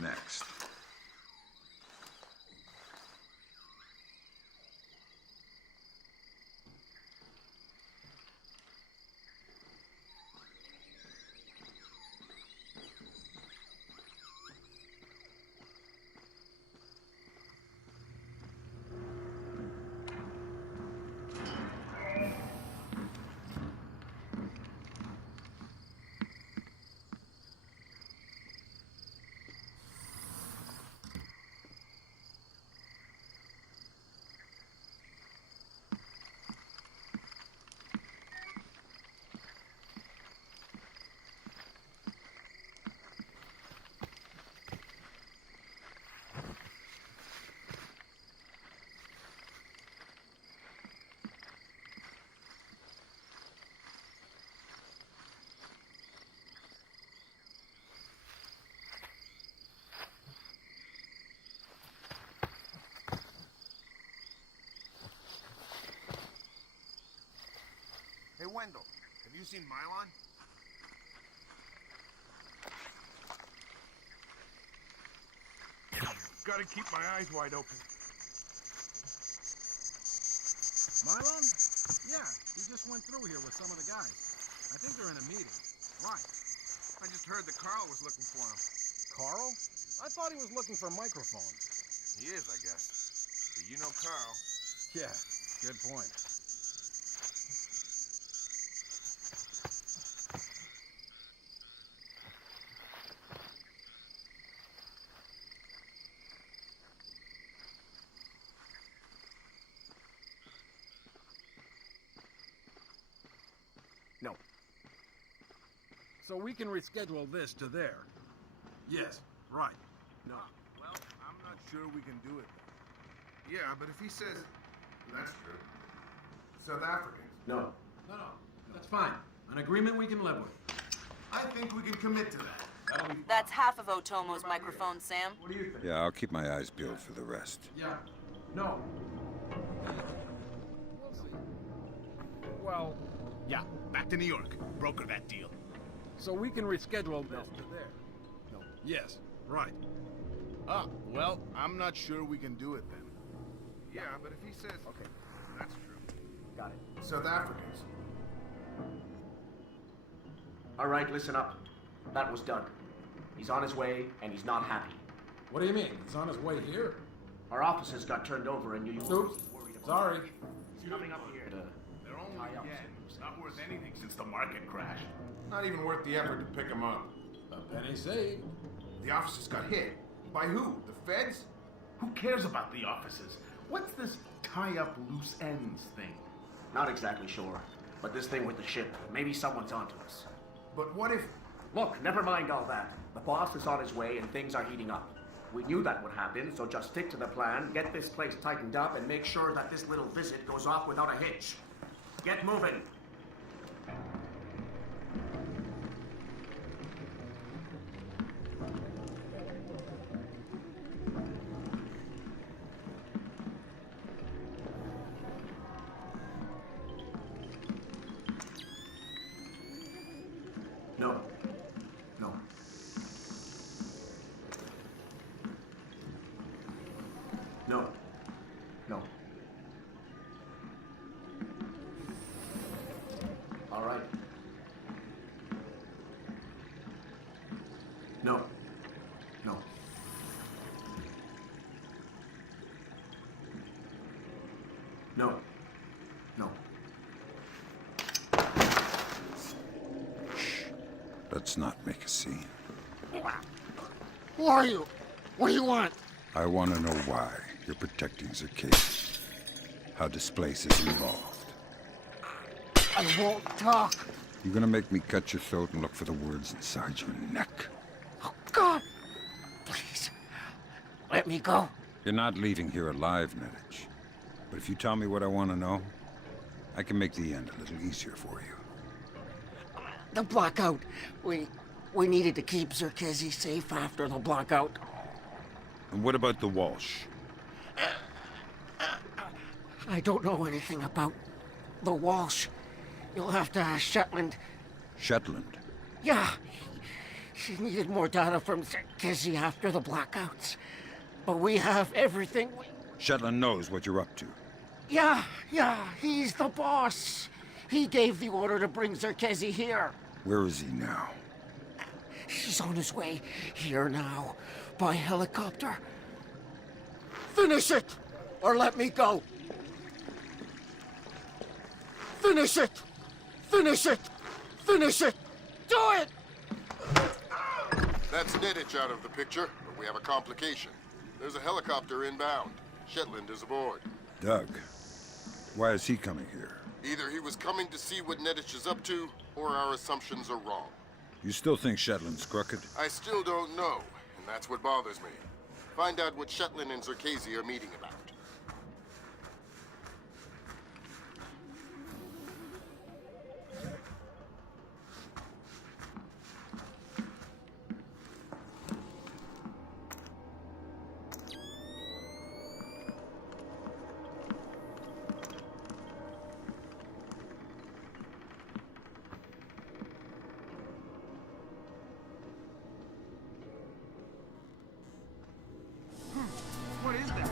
Next. Hey, Wendell, have you seen Milan? Gotta keep my eyes wide open. Milan? Yeah, he just went through here with some of the guys. I think they're in a meeting. Why? I just heard that Carl was looking for him. Carl? I thought he was looking for microphones. He is, I guess. But you know Carl. Yeah, good point. No. So we can reschedule this to there. Yes, right. No. Well, I'm not sure we can do it. Yeah, but if he says... That's true. South Africans. No. No. That's fine. An agreement we can live with. I think we can commit to that. That's half of Otomo's microphone, Sam. What do you think? Yeah, I'll keep my eyes peeled for the rest. Yeah. No. We'll see. Well, Yeah, back to New York. Broker that deal. so we can reschedule this to there. No. Yes, right. Well, I'm not sure we can do it then. Yeah, but if he says... Okay. That's true. got it. South Africans. All right, listen up. That was Doug. He's on his way, and he's not happy. What do you mean? He's on his way here? Our offices got turned over in New York. Oops. Sorry. He's coming up here to They're only tie up yen. some Not worth anything since the market crashed. Not even worth the effort to pick them up. A penny saved. The offices got hit. By who? The feds? Who cares about the offices? What's this tie up loose ends thing? Not exactly sure. But this thing with the ship, maybe someone's onto us. But what if... Look, never mind all that. The boss is on his way and things are heating up. We knew that would happen, so just stick to the plan, get this place tightened up, and make sure that this little visit goes off without a hitch. Get moving! No. No. No. No. All right. No. No. No. No. Let's not make a scene. Who are you? What do you want? I want to know why you're protecting Zerkazes. How Displace is involved. I won't talk. You're gonna make me cut your throat and look for the words inside your neck. Oh, God! Please, let me go. You're not leaving here alive, Nedich. But if you tell me what I want to know, I can make the end a little easier for you. The blackout. We needed to keep Zerkazes safe after the blackout. And what about the Walsh? I don't know anything about the Walsh. You'll have to ask Shetland. Shetland? Yeah. She needed more data from Zerkazes after the blackouts. But we have everything we... Shetland knows what you're up to. Yeah, he's the boss. He gave the order to bring Zerkazes here. Where is he now? He's on his way here now, by helicopter. Finish it, or let me go. Finish it! Finish it! Finish it! Do it! That's Nedich out of the picture, but we have a complication. There's a helicopter inbound. Shetland is aboard. Doug. Why is he coming here? Either he was coming to see what Nedich is up to, or our assumptions are wrong. You still think Shetland's crooked? I still don't know, and that's what bothers me. Find out what Shetland and Zerkazes are meeting about. What is that?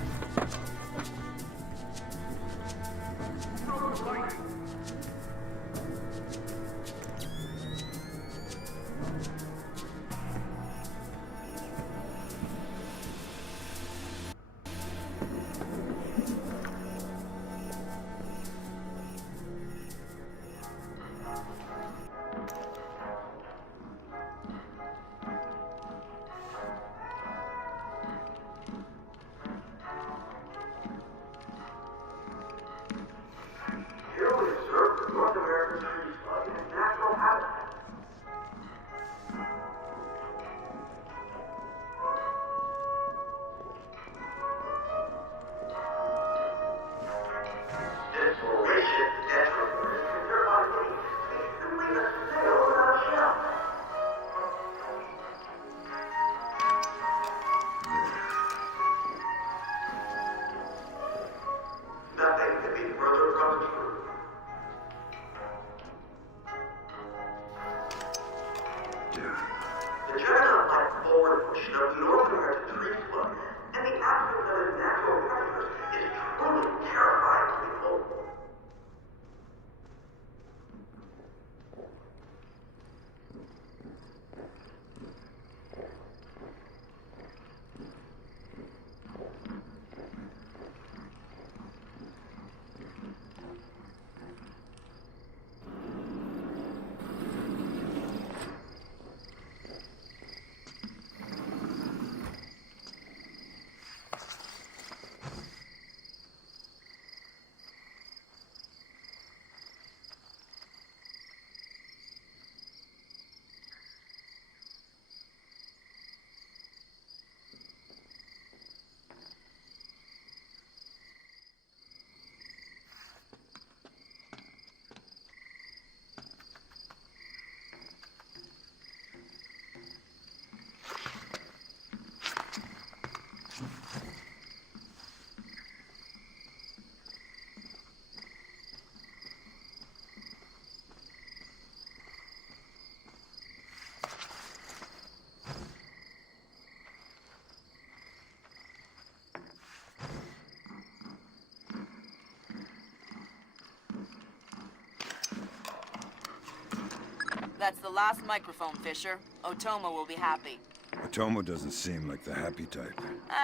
That's the last microphone, Fisher. Otomo will be happy. Otomo doesn't seem like the happy type.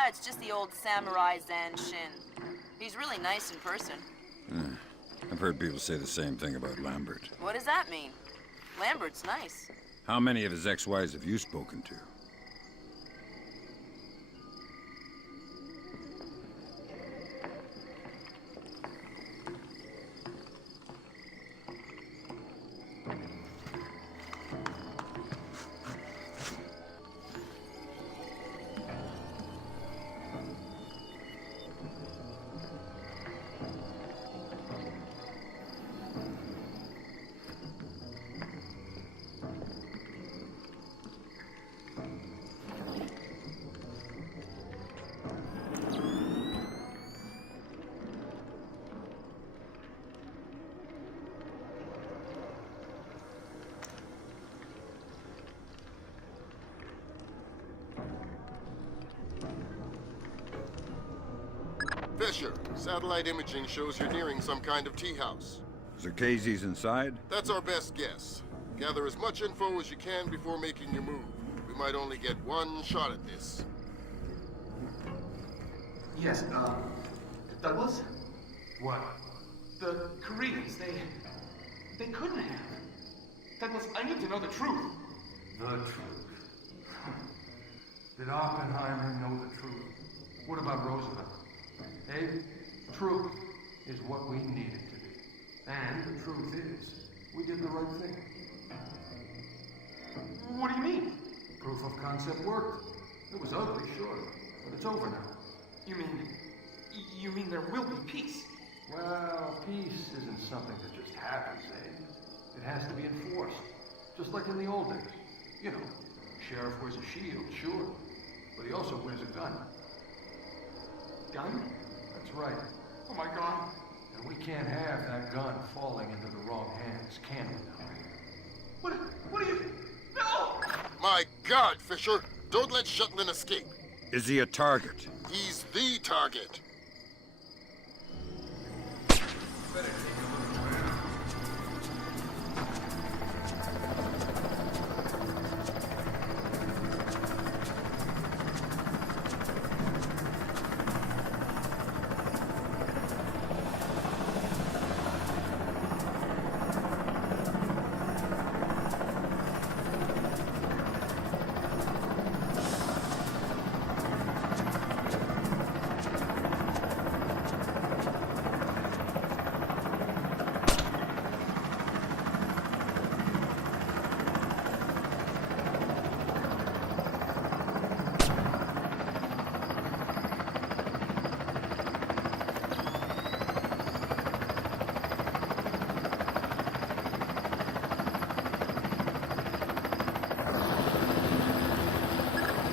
It's just the old samurai Zan Shin. He's really nice in person. I've heard people say the same thing about Lambert. What does that mean? Lambert's nice. How many of his ex-wives have you spoken to? Fisher, satellite imaging shows you're nearing some kind of tea house. Zerkezes inside? That's our best guess. Gather as much info as you can before making your move. We might only get one shot at this. Yes, Douglas? What? The Koreans, they couldn't have. Douglas, I need to know the truth. The truth. Did Oppenheimer know the truth? What about Roosevelt? Hey, truth is what we need it to be. And the truth is, we did the right thing. What do you mean? Proof of concept worked. It was ugly, sure, but it's over now. You mean there will be peace? Well, peace isn't something that just happens, eh? It has to be enforced. Just like in the old days. You know, sheriff wears a shield, sure, but he also wears a gun. Gun? That's right. Oh my God. And we can't have that gun falling into the wrong hands, can we now? What are you... No! My God, Fisher! Don't let Shetland escape. Is he a target? He's the target.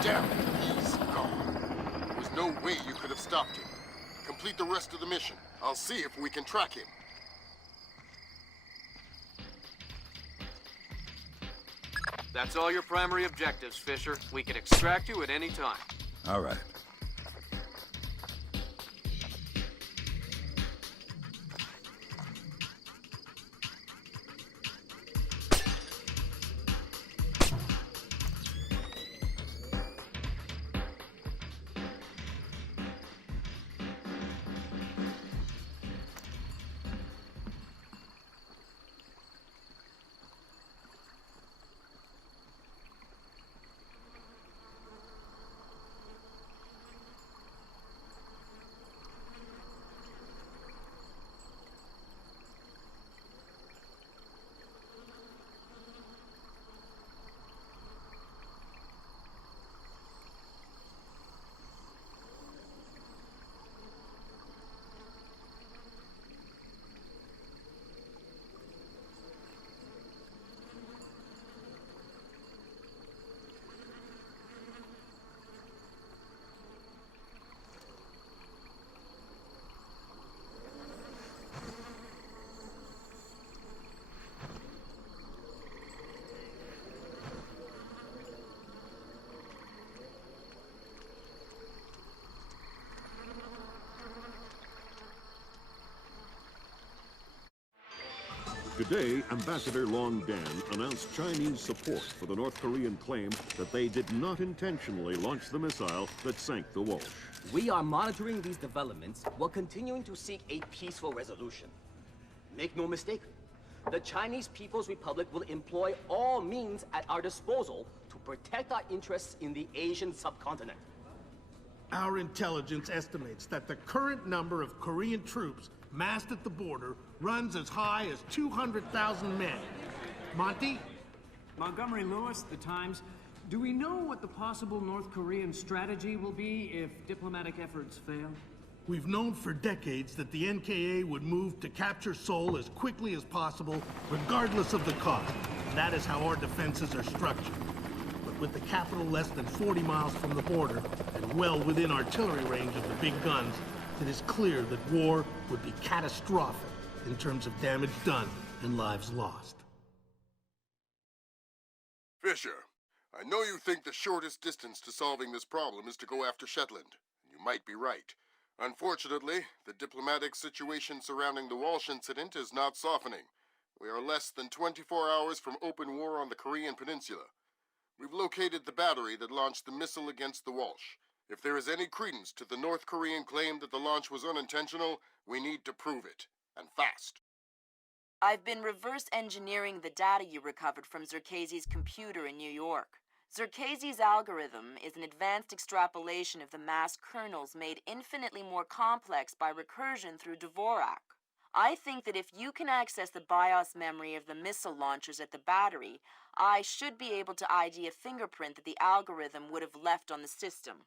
Damn it, he's gone. There's no way you could have stopped him. Complete the rest of the mission. I'll see if we can track him. That's all your primary objectives, Fisher. We can extract you at any time. All right. Today, Ambassador Long Dan announced Chinese support for the North Korean claim that they did not intentionally launch the missile that sank the Walsh. We are monitoring these developments while continuing to seek a peaceful resolution. Make no mistake, the Chinese People's Republic will employ all means at our disposal to protect our interests in the Asian subcontinent. Our intelligence estimates that the current number of Korean troops massed at the border runs as high as 200,000 men. Monty? Montgomery Lewis, The Times. Do we know what the possible North Korean strategy will be if diplomatic efforts fail? We've known for decades that the NKA would move to capture Seoul as quickly as possible, regardless of the cost. That is how our defenses are structured. But with the capital less than 40 miles from the border, and well within artillery range of the big guns, it is clear that war would be catastrophic in terms of damage done and lives lost. Fisher, I know you think the shortest distance to solving this problem is to go after Shetland. You might be right. Unfortunately, the diplomatic situation surrounding the Walsh incident is not softening. We are less than 24 hours from open war on the Korean Peninsula. We've located the battery that launched the missile against the Walsh. If there is any credence to the North Korean claim that the launch was unintentional, we need to prove it, and fast. I've been reverse engineering the data you recovered from Zerkezi's computer in New York. Zerkezi's algorithm is an advanced extrapolation of the mass kernels made infinitely more complex by recursion through Dvorak. I think that if you can access the BIOS memory of the missile launchers at the battery, I should be able to ID a fingerprint that the algorithm would have left on the system.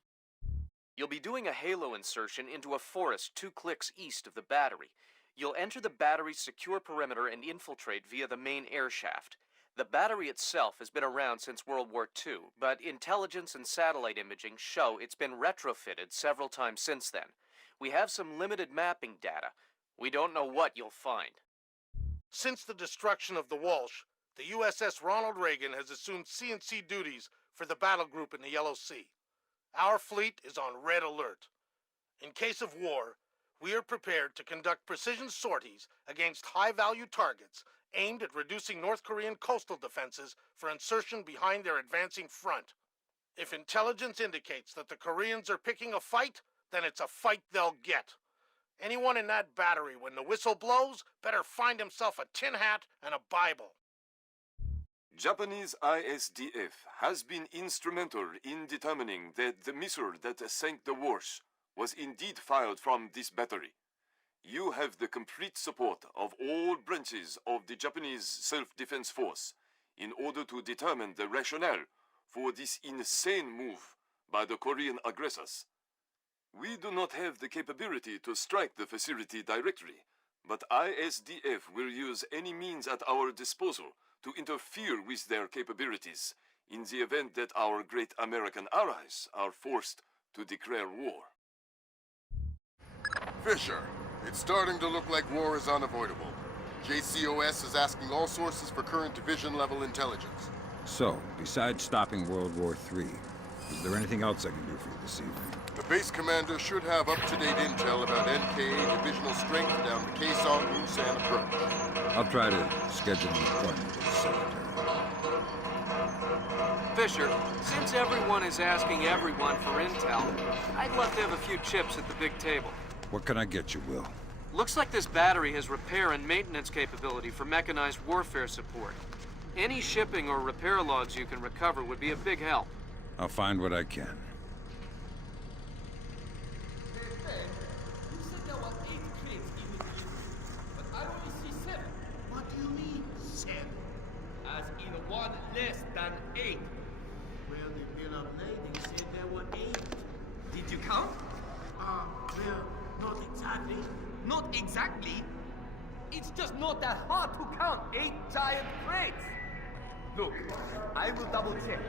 You'll be doing a halo insertion into a forest 2 clicks east of the battery. You'll enter the battery's secure perimeter and infiltrate via the main air shaft. The battery itself has been around since World War II, but intelligence and satellite imaging show it's been retrofitted several times since then. We have some limited mapping data. We don't know what you'll find. Since the destruction of the Walsh, the USS Ronald Reagan has assumed CNC duties for the battle group in the Yellow Sea. Our fleet is on red alert. In case of war, we are prepared to conduct precision sorties against high-value targets aimed at reducing North Korean coastal defenses for insertion behind their advancing front. If intelligence indicates that the Koreans are picking a fight, then it's a fight they'll get. Anyone in that battery, when the whistle blows, better find himself a tin hat and a Bible. Japanese ISDF has been instrumental in determining that the missile that sank the Walsh was indeed fired from this battery. You have the complete support of all branches of the Japanese self-defense force in order to determine the rationale for this insane move by the Korean aggressors. We do not have the capability to strike the facility directly, but ISDF will use any means at our disposal to interfere with their capabilities in the event that our great American allies are forced to declare war. Fisher, it's starting to look like war is unavoidable. JCOS is asking all sources for current division-level intelligence. So, besides stopping World War III, is there anything else I can do for you this evening? The base commander should have up-to-date intel about NKA divisional strength down the Kaesong-Musan approach. I'll try to schedule an appointment with the secretary. Fisher, since everyone is asking everyone for intel, I'd love to have a few chips at the big table. What can I get you, Will? Looks like this battery has repair and maintenance capability for mechanized warfare support. Any shipping or repair logs you can recover would be a big help. I'll find what I can. What do you mean, 7? As in one less than 8. Well, the bill of lading said there were 8. Did you count? Well, not exactly. Not exactly. It's just not that hard to count 8 giant crates. Look, I will double check.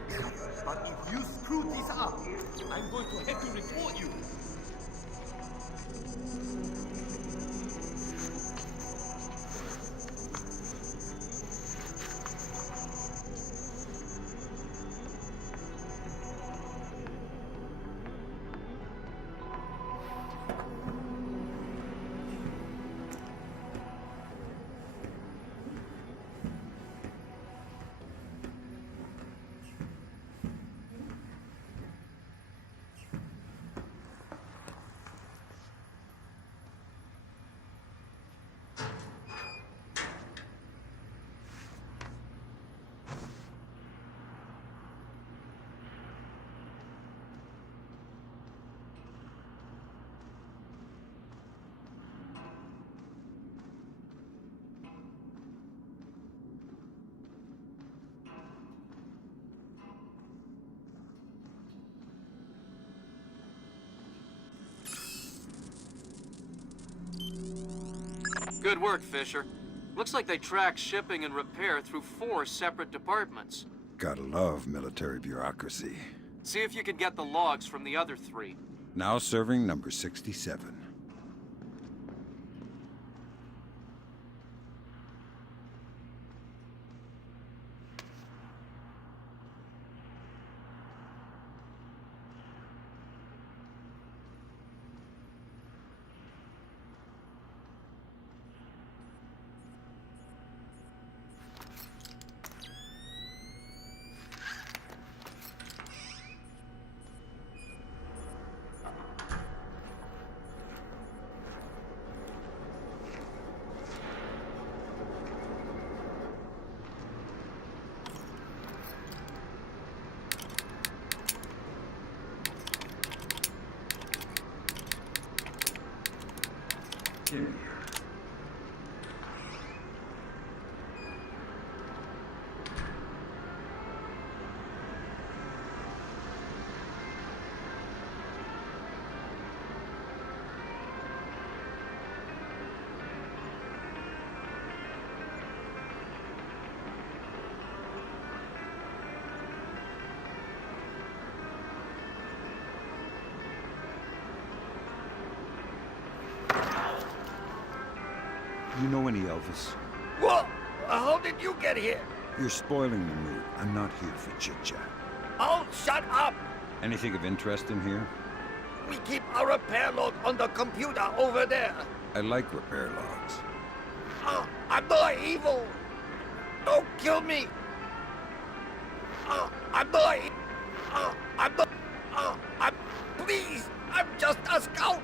But if you screw this up, I'm going to have to report you. Good work, Fisher. Looks like they track shipping and repair through 4 separate departments. Gotta love military bureaucracy. See if you can get the logs from the other 3. Now serving number 67. You know any Elvis? What? How did you get here? You're spoiling the mood. I'm not here for chit-chat. Oh, shut up! Anything of interest in here? We keep our repair log on the computer over there. I like repair logs. I'm not evil. Don't kill me. I'm not. I'm not. Please, I'm just a scout.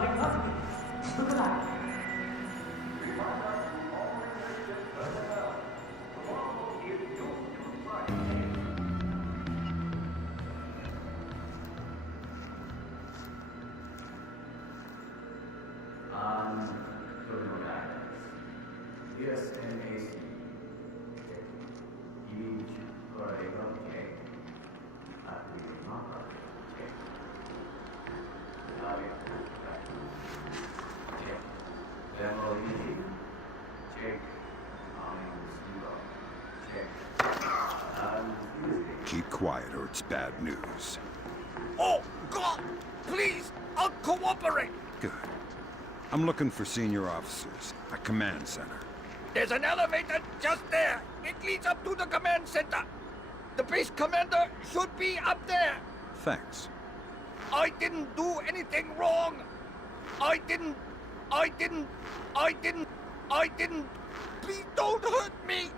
like nothing. Look at that. Keep quiet or it's bad news. Oh, God! Please, I'll cooperate! Good. I'm looking for senior officers, a command center. There's an elevator just there. It leads up to the command center. The base commander should be up there. Thanks. I didn't do anything wrong. I didn't. Please don't hurt me.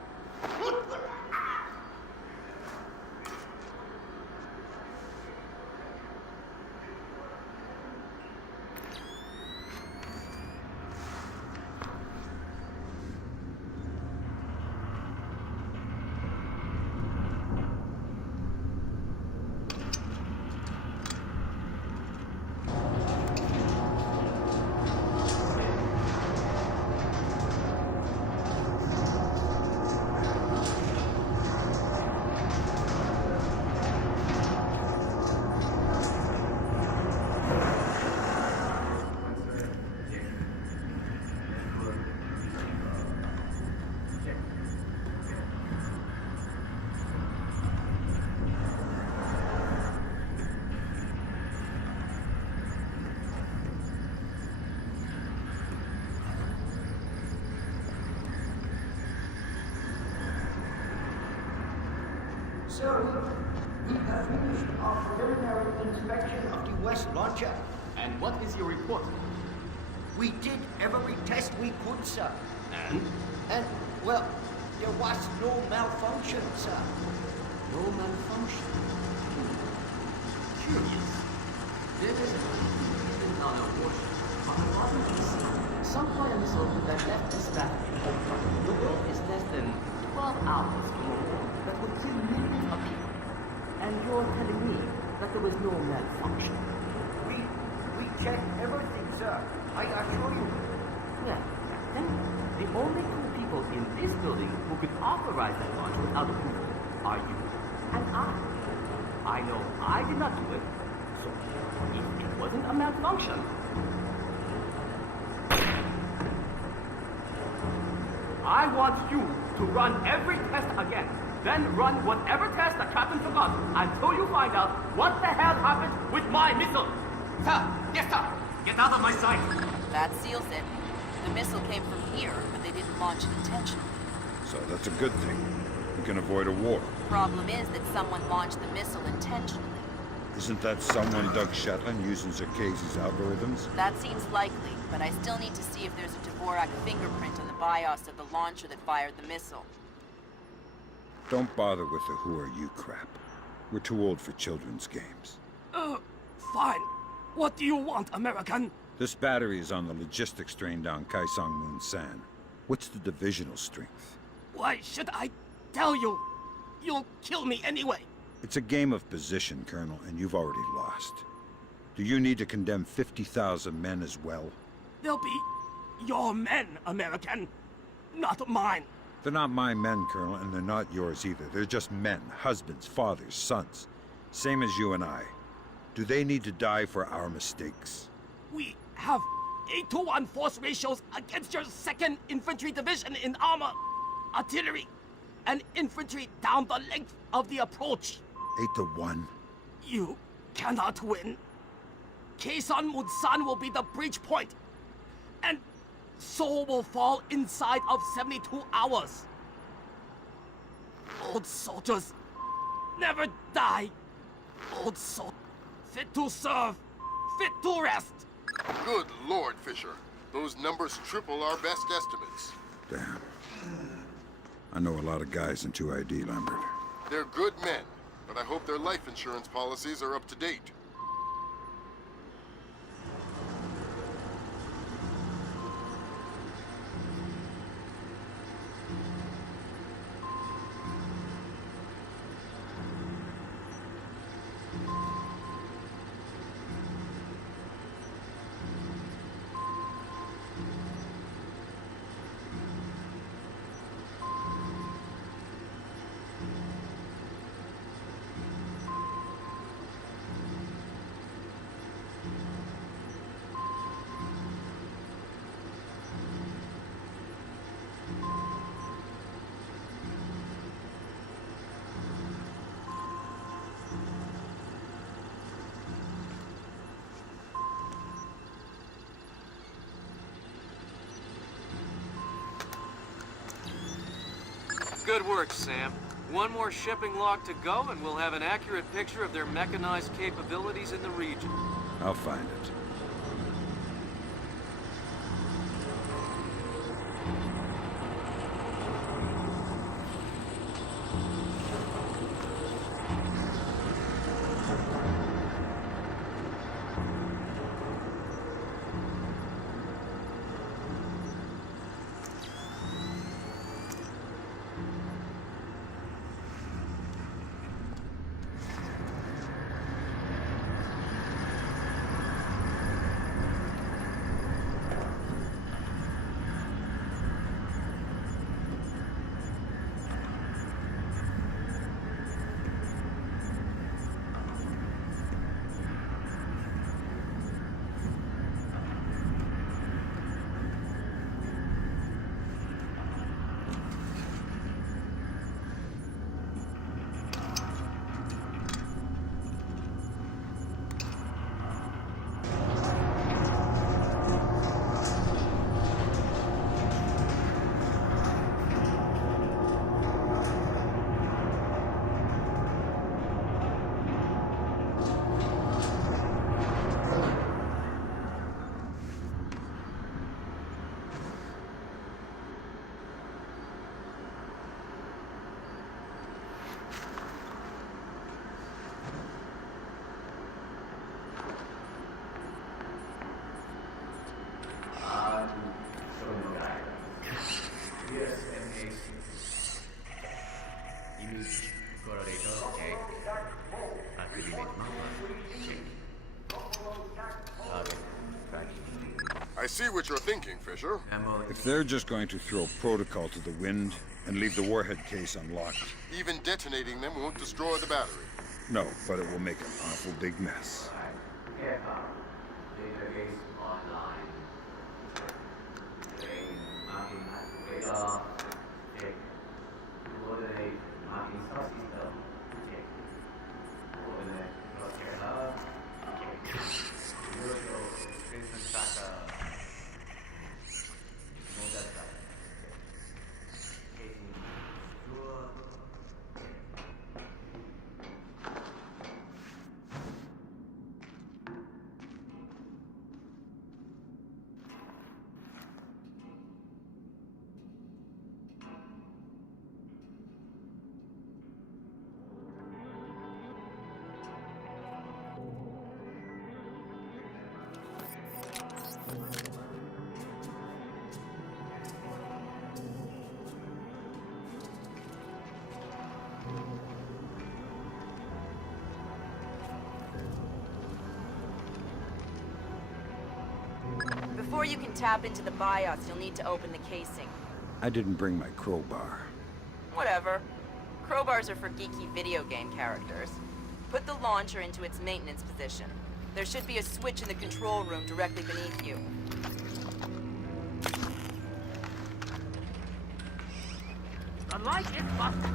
Sir, we have finished our preliminary inspection of the West launcher. And what is your report? We did every test we could, sir. And? Well, there was no malfunction, sir. No malfunction? Curious. There is even on a warship, but a lot of these some fire missile that left this battery open. The world is less than 12 hours from a war that would kill millions of people. And you're telling me that there was no malfunction? We checked everything, sir. I assure you. Well, Captain, the only two people in this building who could authorize that launch without approval are you and I. I know I did not do it, so if it wasn't a malfunction, I want you to run every test again. Then run whatever test the captain forgot until you find out what the hell happened with my missile. Sir! Yes, sir! Get out of my sight! That seals it. The missile came from here, but they didn't launch it intentionally. So that's a good thing. We can avoid a war. Problem is that someone launched the missile intentionally. Isn't that someone Doug Shetland using Zerkezi's algorithms? That seems likely, but I still need to see if there's a Dvorak fingerprint on the BIOS of the launcher that fired the missile. Don't bother with the who are you crap. We're too old for children's games. Fine. What do you want, American? This battery is on the logistics train down Kaisang Moon San. What's the divisional strength? Why should I tell you? You'll kill me anyway. It's a game of position, Colonel, and you've already lost. Do you need to condemn 50,000 men as well? They'll be your men, American. Not mine. They're not my men, Colonel, and they're not yours either. They're just men, husbands, fathers, sons. Same as you and I. Do they need to die for our mistakes? We have 8-to-1 force ratios against your 2nd Infantry Division in armor, artillery, and infantry down the length of the approach. 8-to-1? You cannot win. Kaisang Munsan will be the breach point, and Seoul will fall inside of 72 hours. Old soldiers never die. Old soldiers fit to serve, fit to rest. Good Lord, Fisher. Those numbers triple our best estimates. Damn. I know a lot of guys in 2ID, Lambert. They're good men, but I hope their life insurance policies are up to date. Good work, Sam. One more shipping log to go, and we'll have an accurate picture of their mechanized capabilities in the region. I'll find it. I see what you're thinking, Fisher. If they're just going to throw protocol to the wind and leave the warhead case unlocked... Even detonating them won't destroy the battery. No, but it will make an awful big mess. Before you can tap into the BIOS, you'll need to open the casing. I didn't bring my crowbar. Whatever. Crowbars are for geeky video game characters. Put the launcher into its maintenance position. There should be a switch in the control room directly beneath you. The light is busted.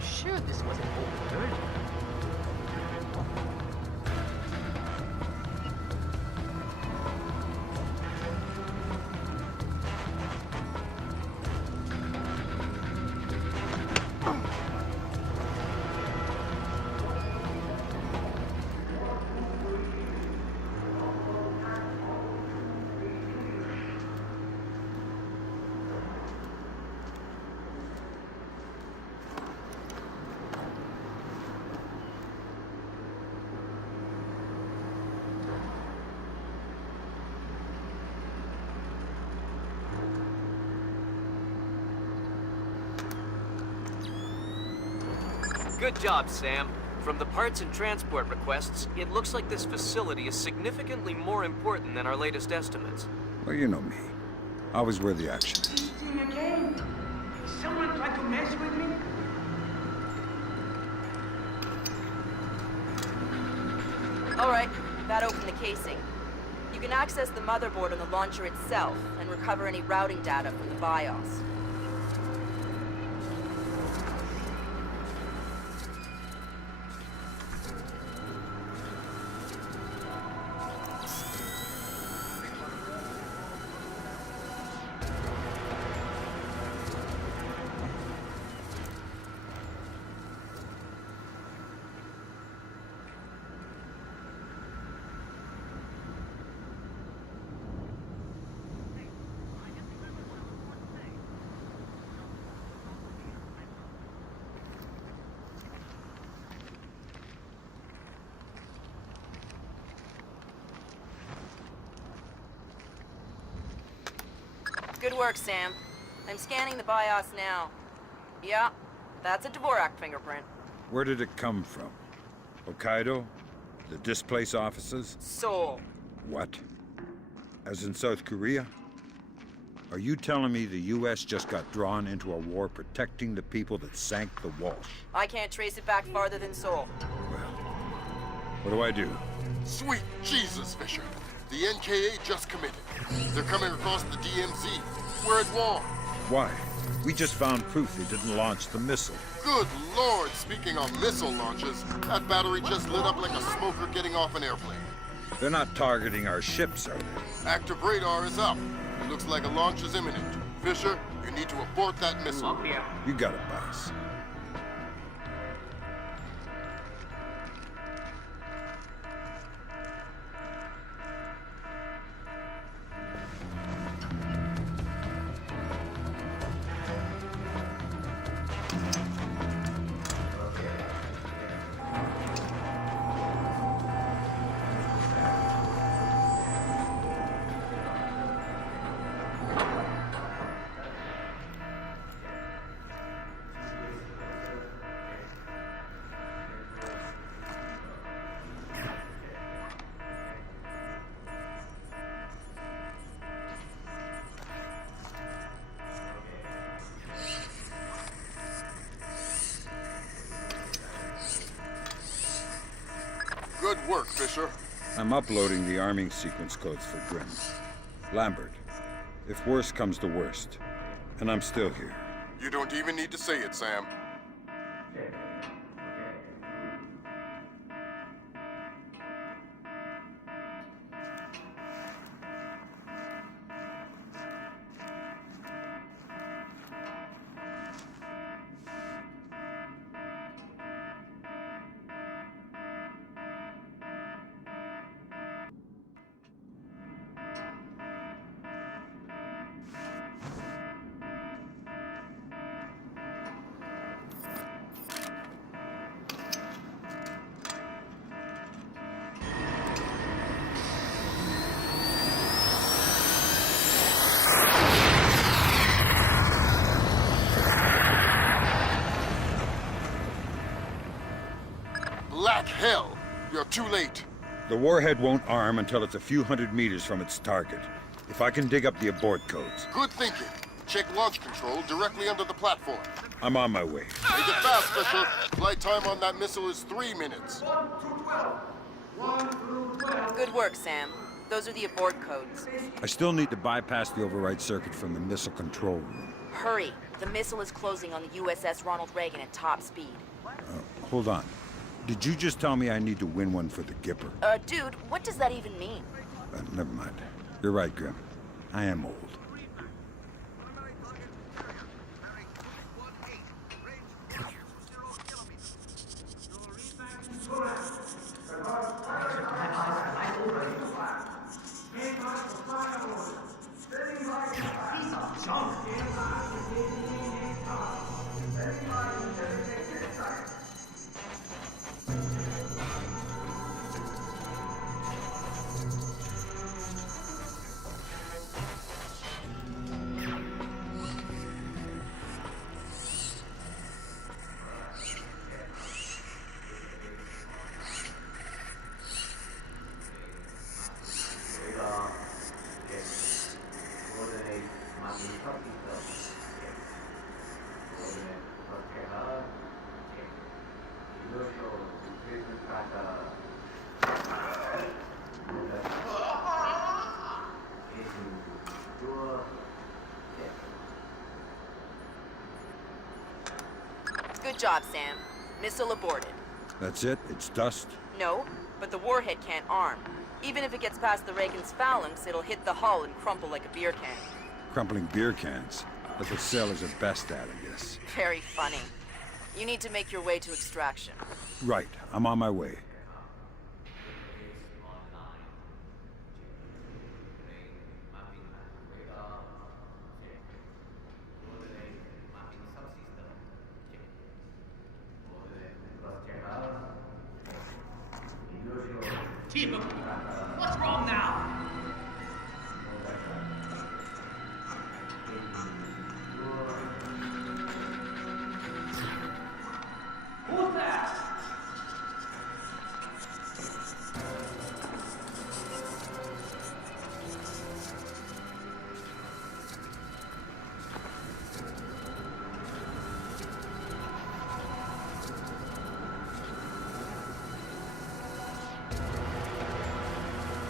Sure this wasn't overheard. Good job, Sam. From the parts and transport requests, it looks like this facility is significantly more important than our latest estimates. Well, you know me. Always where the action is. Again. Someone tried to mess with me? Alright, that opened the casing. You can access the motherboard on the launcher itself and recover any routing data from the BIOS. Good work, Sam. I'm scanning the BIOS now. Yeah, that's a Dvorak fingerprint. Where did it come from? Hokkaido? The displace offices? Seoul. What? As in South Korea? Are you telling me the U.S. just got drawn into a war protecting the people that sank the Walsh? I can't trace it back farther than Seoul. What do I do? Sweet Jesus, Fisher. The NKA just committed. They're coming across the DMZ. We're at war. Why? We just found proof they didn't launch the missile. Good Lord, speaking of missile launches, that battery just lit up like a smoker getting off an airplane. They're not targeting our ships, are they? Active radar is up. It looks like a launch is imminent. Fisher, you need to abort that missile. You got it, boss. Good work, Fisher. I'm uploading the arming sequence codes for Grim. Lambert, if worse comes to worst, and I'm still here. You don't even need to say it, Sam. Black hell! You're too late. The warhead won't arm until it's a few hundred meters from its target. If I can dig up the abort codes. Good thinking. Check launch control directly under the platform. I'm on my way. Make it fast, Fisher. Flight time on that missile is 3 minutes. 1 through 12. Good work, Sam. Those are the abort codes. I still need to bypass the override circuit from the missile control room. Hurry. The missile is closing on the USS Ronald Reagan at top speed. Hold on. Did you just tell me I need to win one for the Gipper? Dude, what does that even mean? Never mind. You're right, Grim. I am old. Good job, Sam. Missile aborted. That's it? It's dust? No, but the warhead can't arm. Even if it gets past the Reagan's phalanx, it'll hit the hull and crumple like a beer can. Crumpling beer cans. That's what sailors are best at, I guess. Very funny. You need to make your way to extraction. Right. I'm on my way. Team, what's wrong now?